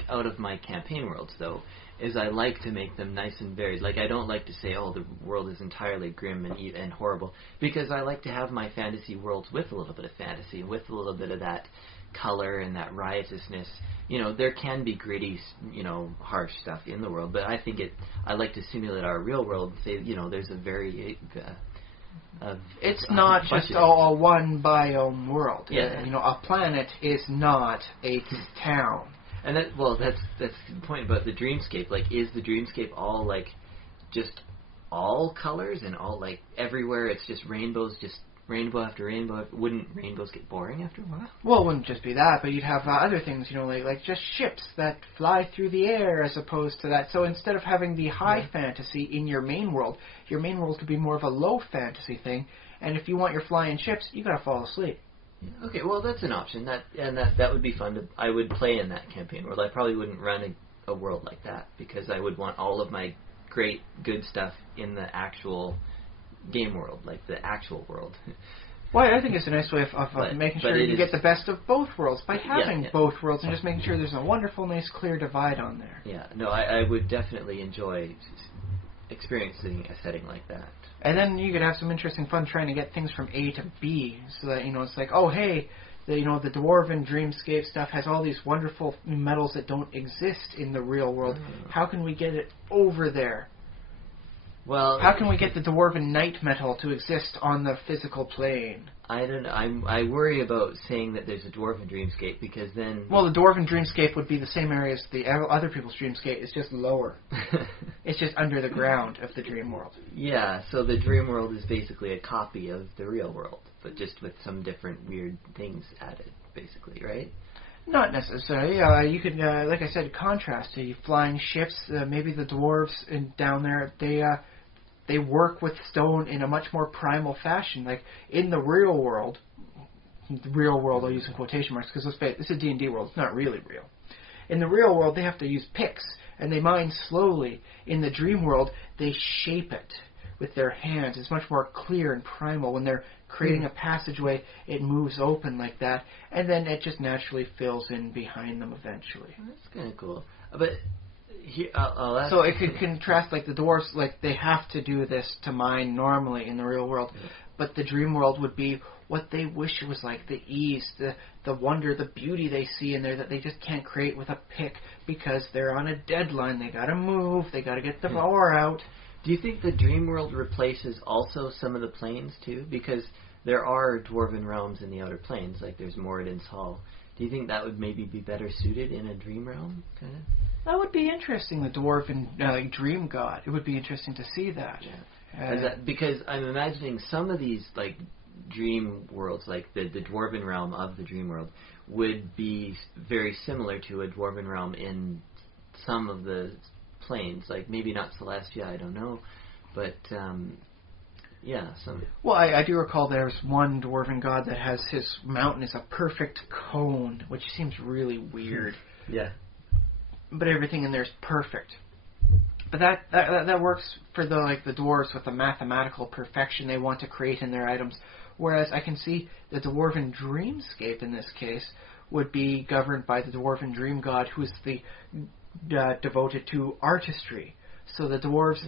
out of my campaign worlds, though, is I like to make them nice and varied. Like, I don't like to say, oh, the world is entirely grim and horrible, because I like to have my fantasy worlds with a little bit of fantasy, with a little bit of that color and that riotousness. You know, there can be gritty, harsh stuff in the world, but I like to simulate our real world and say, there's a very... it's not just a one biome world. Yeah. A planet is not a town. And that's the point about the dreamscape. Like, is the dreamscape all, like, just all colors and all, like, everywhere it's just rainbows, just rainbow after rainbow? Wouldn't rainbows get boring after a while? Well, it wouldn't just be that, but you'd have other things, like just ships that fly through the air as opposed to that. So instead of having the high fantasy in your main world could be more of a low fantasy thing. And if you want your flying ships, you gotta fall asleep. Okay, well, that's an option. That would be fun. I would play in that campaign world. I probably wouldn't run a world like that, because I would want all of my great, good stuff in the actual game world, like the actual world. Well, I think it's a nice way of making sure you get the best of both worlds by having both worlds and just making sure there's a wonderful, nice, clear divide on there. Yeah, no, I would definitely enjoy experiencing a setting like that. And then you could have some interesting fun trying to get things from A to B, so that, it's like, oh, hey, the Dwarven dreamscape stuff has all these wonderful metals that don't exist in the real world. How can we get it over there? Well, how can we get the dwarven night metal to exist on the physical plane? I don't know. I worry about saying that there's a dwarven dreamscape because then... Well, the dwarven dreamscape would be the same area as the other people's dreamscape. It's just lower. It's just under the ground of the dream world. Yeah, so the dream world is basically a copy of the real world, but just with some different weird things added, basically, right? Not necessarily. You could, like I said, contrast the flying ships. Maybe the dwarves down there, they work with stone in a much more primal fashion. Like in the real world I'll use in quotation marks because it's a D&D world. It's not really real. In the real world, they have to use picks, and they mine slowly. In the dream world, they shape it with their hands. It's much more clear and primal. When they're creating a passageway, it moves open like that, and then it just naturally fills in behind them eventually. That's kind of cool. But here, I'll ask... So it could contrast, like the dwarves, like they have to do this to mine normally in the real world, but the dream world would be what they wish it was like, the ease, the wonder, the beauty they see in there that they just can't create with a pick because they're on a deadline. They gotta move, they gotta get the ore out. Do you think the dream world replaces also some of the planes too? Because there are dwarven realms in the outer planes, like there's Moradin's Hall. Do you think that would maybe be better suited in a dream realm? Kind of? That would be interesting, the dwarven dream god. It would be interesting to see that. Yeah. Because I'm imagining some of these like dream worlds, like the dwarven realm of the dream world, would be very similar to a dwarven realm in some of the planes, like maybe not Celestia, I don't know, but yeah, some. Well, I do recall there's one dwarven god that has his mountain is a perfect cone, which seems really weird. Yeah. But everything in there is perfect. But that works for the dwarves with the mathematical perfection they want to create in their items. Whereas I can see the dwarven dreamscape in this case would be governed by the dwarven dream god, who's devoted to artistry. So the dwarves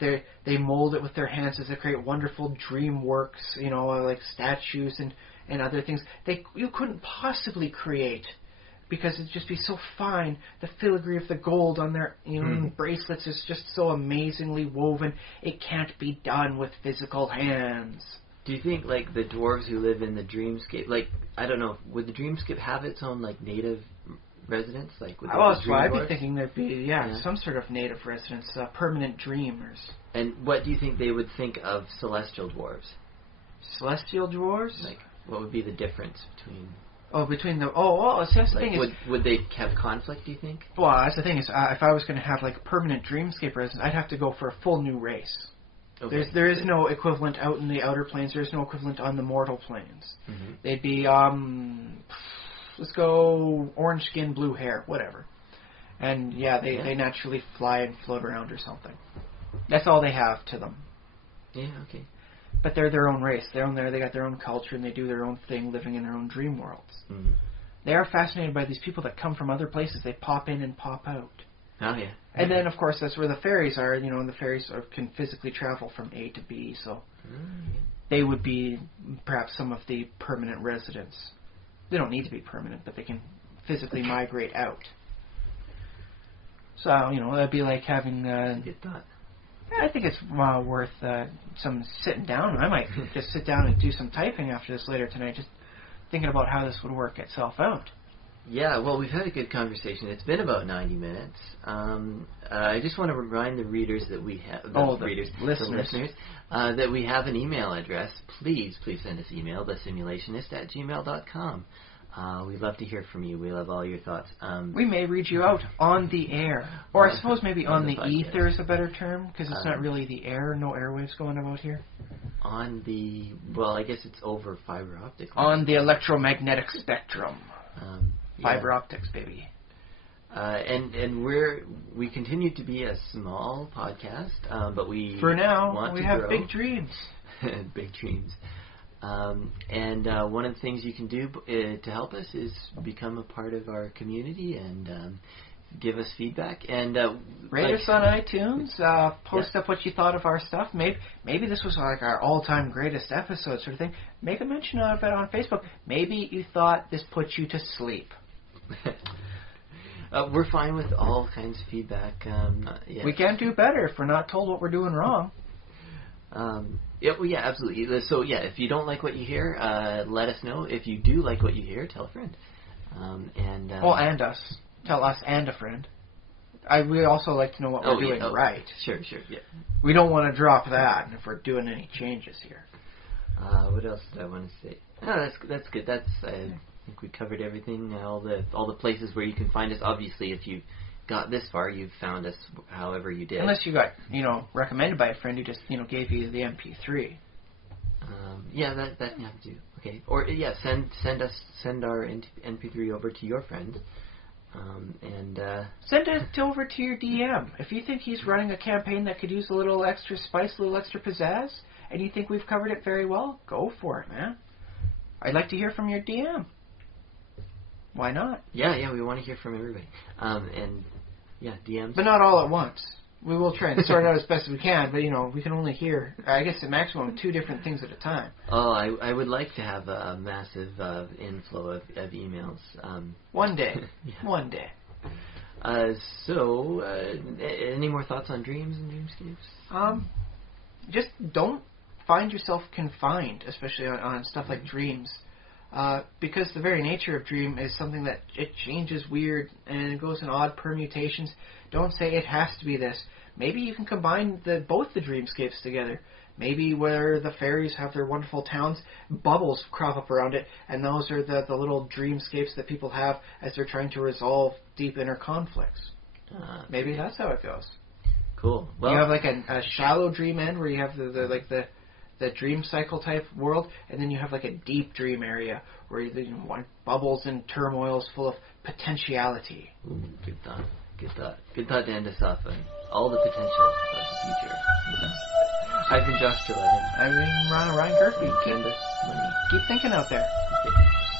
they mold it with their hands as they create wonderful dream works, like statues and other things you couldn't possibly create because it'd just be so fine. The filigree of the gold on their bracelets is just so amazingly woven. It can't be done with physical hands. Do you think, like, the dwarves who live in the dreamscape, like, I don't know, would the dreamscape have its own, like, native residence? Like, would so I'd be thinking there'd be, some sort of native residence, permanent dreamers. And what do you think they would think of celestial dwarves? Celestial dwarves? Like, what would be the difference between... That's the thing is... Would they have conflict, do you think? Well, that's the thing is, if I was going to have, like, permanent dreamscape residence, I'd have to go for a full new race. Okay. There is no equivalent out in the outer planes. There's no equivalent on the mortal planes. Mm-hmm. They'd be, let's go orange skin, blue hair, whatever. And, they naturally fly and float around or something. That's all they have to them. Yeah, okay. But they're their own race. They got their own culture, and they do their own thing, living in their own dream worlds. Mm-hmm. They are fascinated by these people that come from other places. They pop in and pop out. Oh, yeah. And then, of course, that's where the fairies are, and the fairies can physically travel from A to B, so they would be perhaps some of the permanent residents. They don't need to be permanent, but they can physically migrate out. So, that'd be like having... Good thought. I think it's worth some sitting down. I might just sit down and do some typing after this later tonight, just thinking about how this would work itself out. Yeah, well, we've had a good conversation. It's been about 90 minutes. I just want to remind the readers that we have... listeners, that we have an email address. Please send us email, thesimulationist@gmail.com. We'd love to hear from you. We love all your thoughts. We may read you out on the air. Or I suppose maybe on the ether is a better term, because it's not really the air. No airwaves going about here. On the... Well, I guess it's over fiber optic. On the electromagnetic spectrum. Fiber optics, baby. And we continue to be a small podcast, but we for now want we to have grow. Big dreams. Big dreams. And one of the things you can do to help us is become a part of our community and give us feedback and rate us on iTunes. Post up what you thought of our stuff. Maybe this was like our all-time greatest episode, sort of thing. Make a mention of it on Facebook. Maybe you thought this put you to sleep. We're fine with all kinds of feedback. We can do better if we're not told what we're doing wrong. Yeah, absolutely. So, if you don't like what you hear, let us know. If you do like what you hear, tell a friend. And us. Tell us and a friend. We also like to know what we're doing right. Sure, yeah. We don't want to drop that if we're doing any changes here. What else did I want to say? No, that's good. I think we covered everything. All the places where you can find us. Obviously, if you got this far, you've found us however you did. Unless you got recommended by a friend who just gave you the MP3. That you have to do. Okay. Or send our MP3 over to your friend. Send it over to your DM. If you think he's running a campaign that could use a little extra spice, a little extra pizzazz, and you think we've covered it very well, go for it, man. I'd like to hear from your DM. Why not? Yeah, we want to hear from everybody. DMs. But not all at once. We will try and sort it out as best as we can, but, we can only hear, I guess, a maximum of 2 different things at a time. Oh, I would like to have a massive inflow of emails. One day. Yeah. One day. Any more thoughts on dreams and dreamscapes? Just don't find yourself confined, especially on stuff like dreams. Because the very nature of dream is something that it changes weird and it goes in odd permutations. Don't say it has to be this. Maybe you can combine both the dreamscapes together. Maybe where the fairies have their wonderful towns, bubbles crop up around it, and those are the little dreamscapes that people have as they're trying to resolve deep inner conflicts. Maybe that's how it goes. Cool. Well, you have like a shallow dream end where you have the dream cycle type world, and then you have like a deep dream area where you want bubbles and turmoils full of potentiality. Ooh, good thought. Good thought to end us off on all the potential of the future. I've been Josh Gillette. I've been Ryan Gerke. Keep Keep thinking out there. Keep thinking.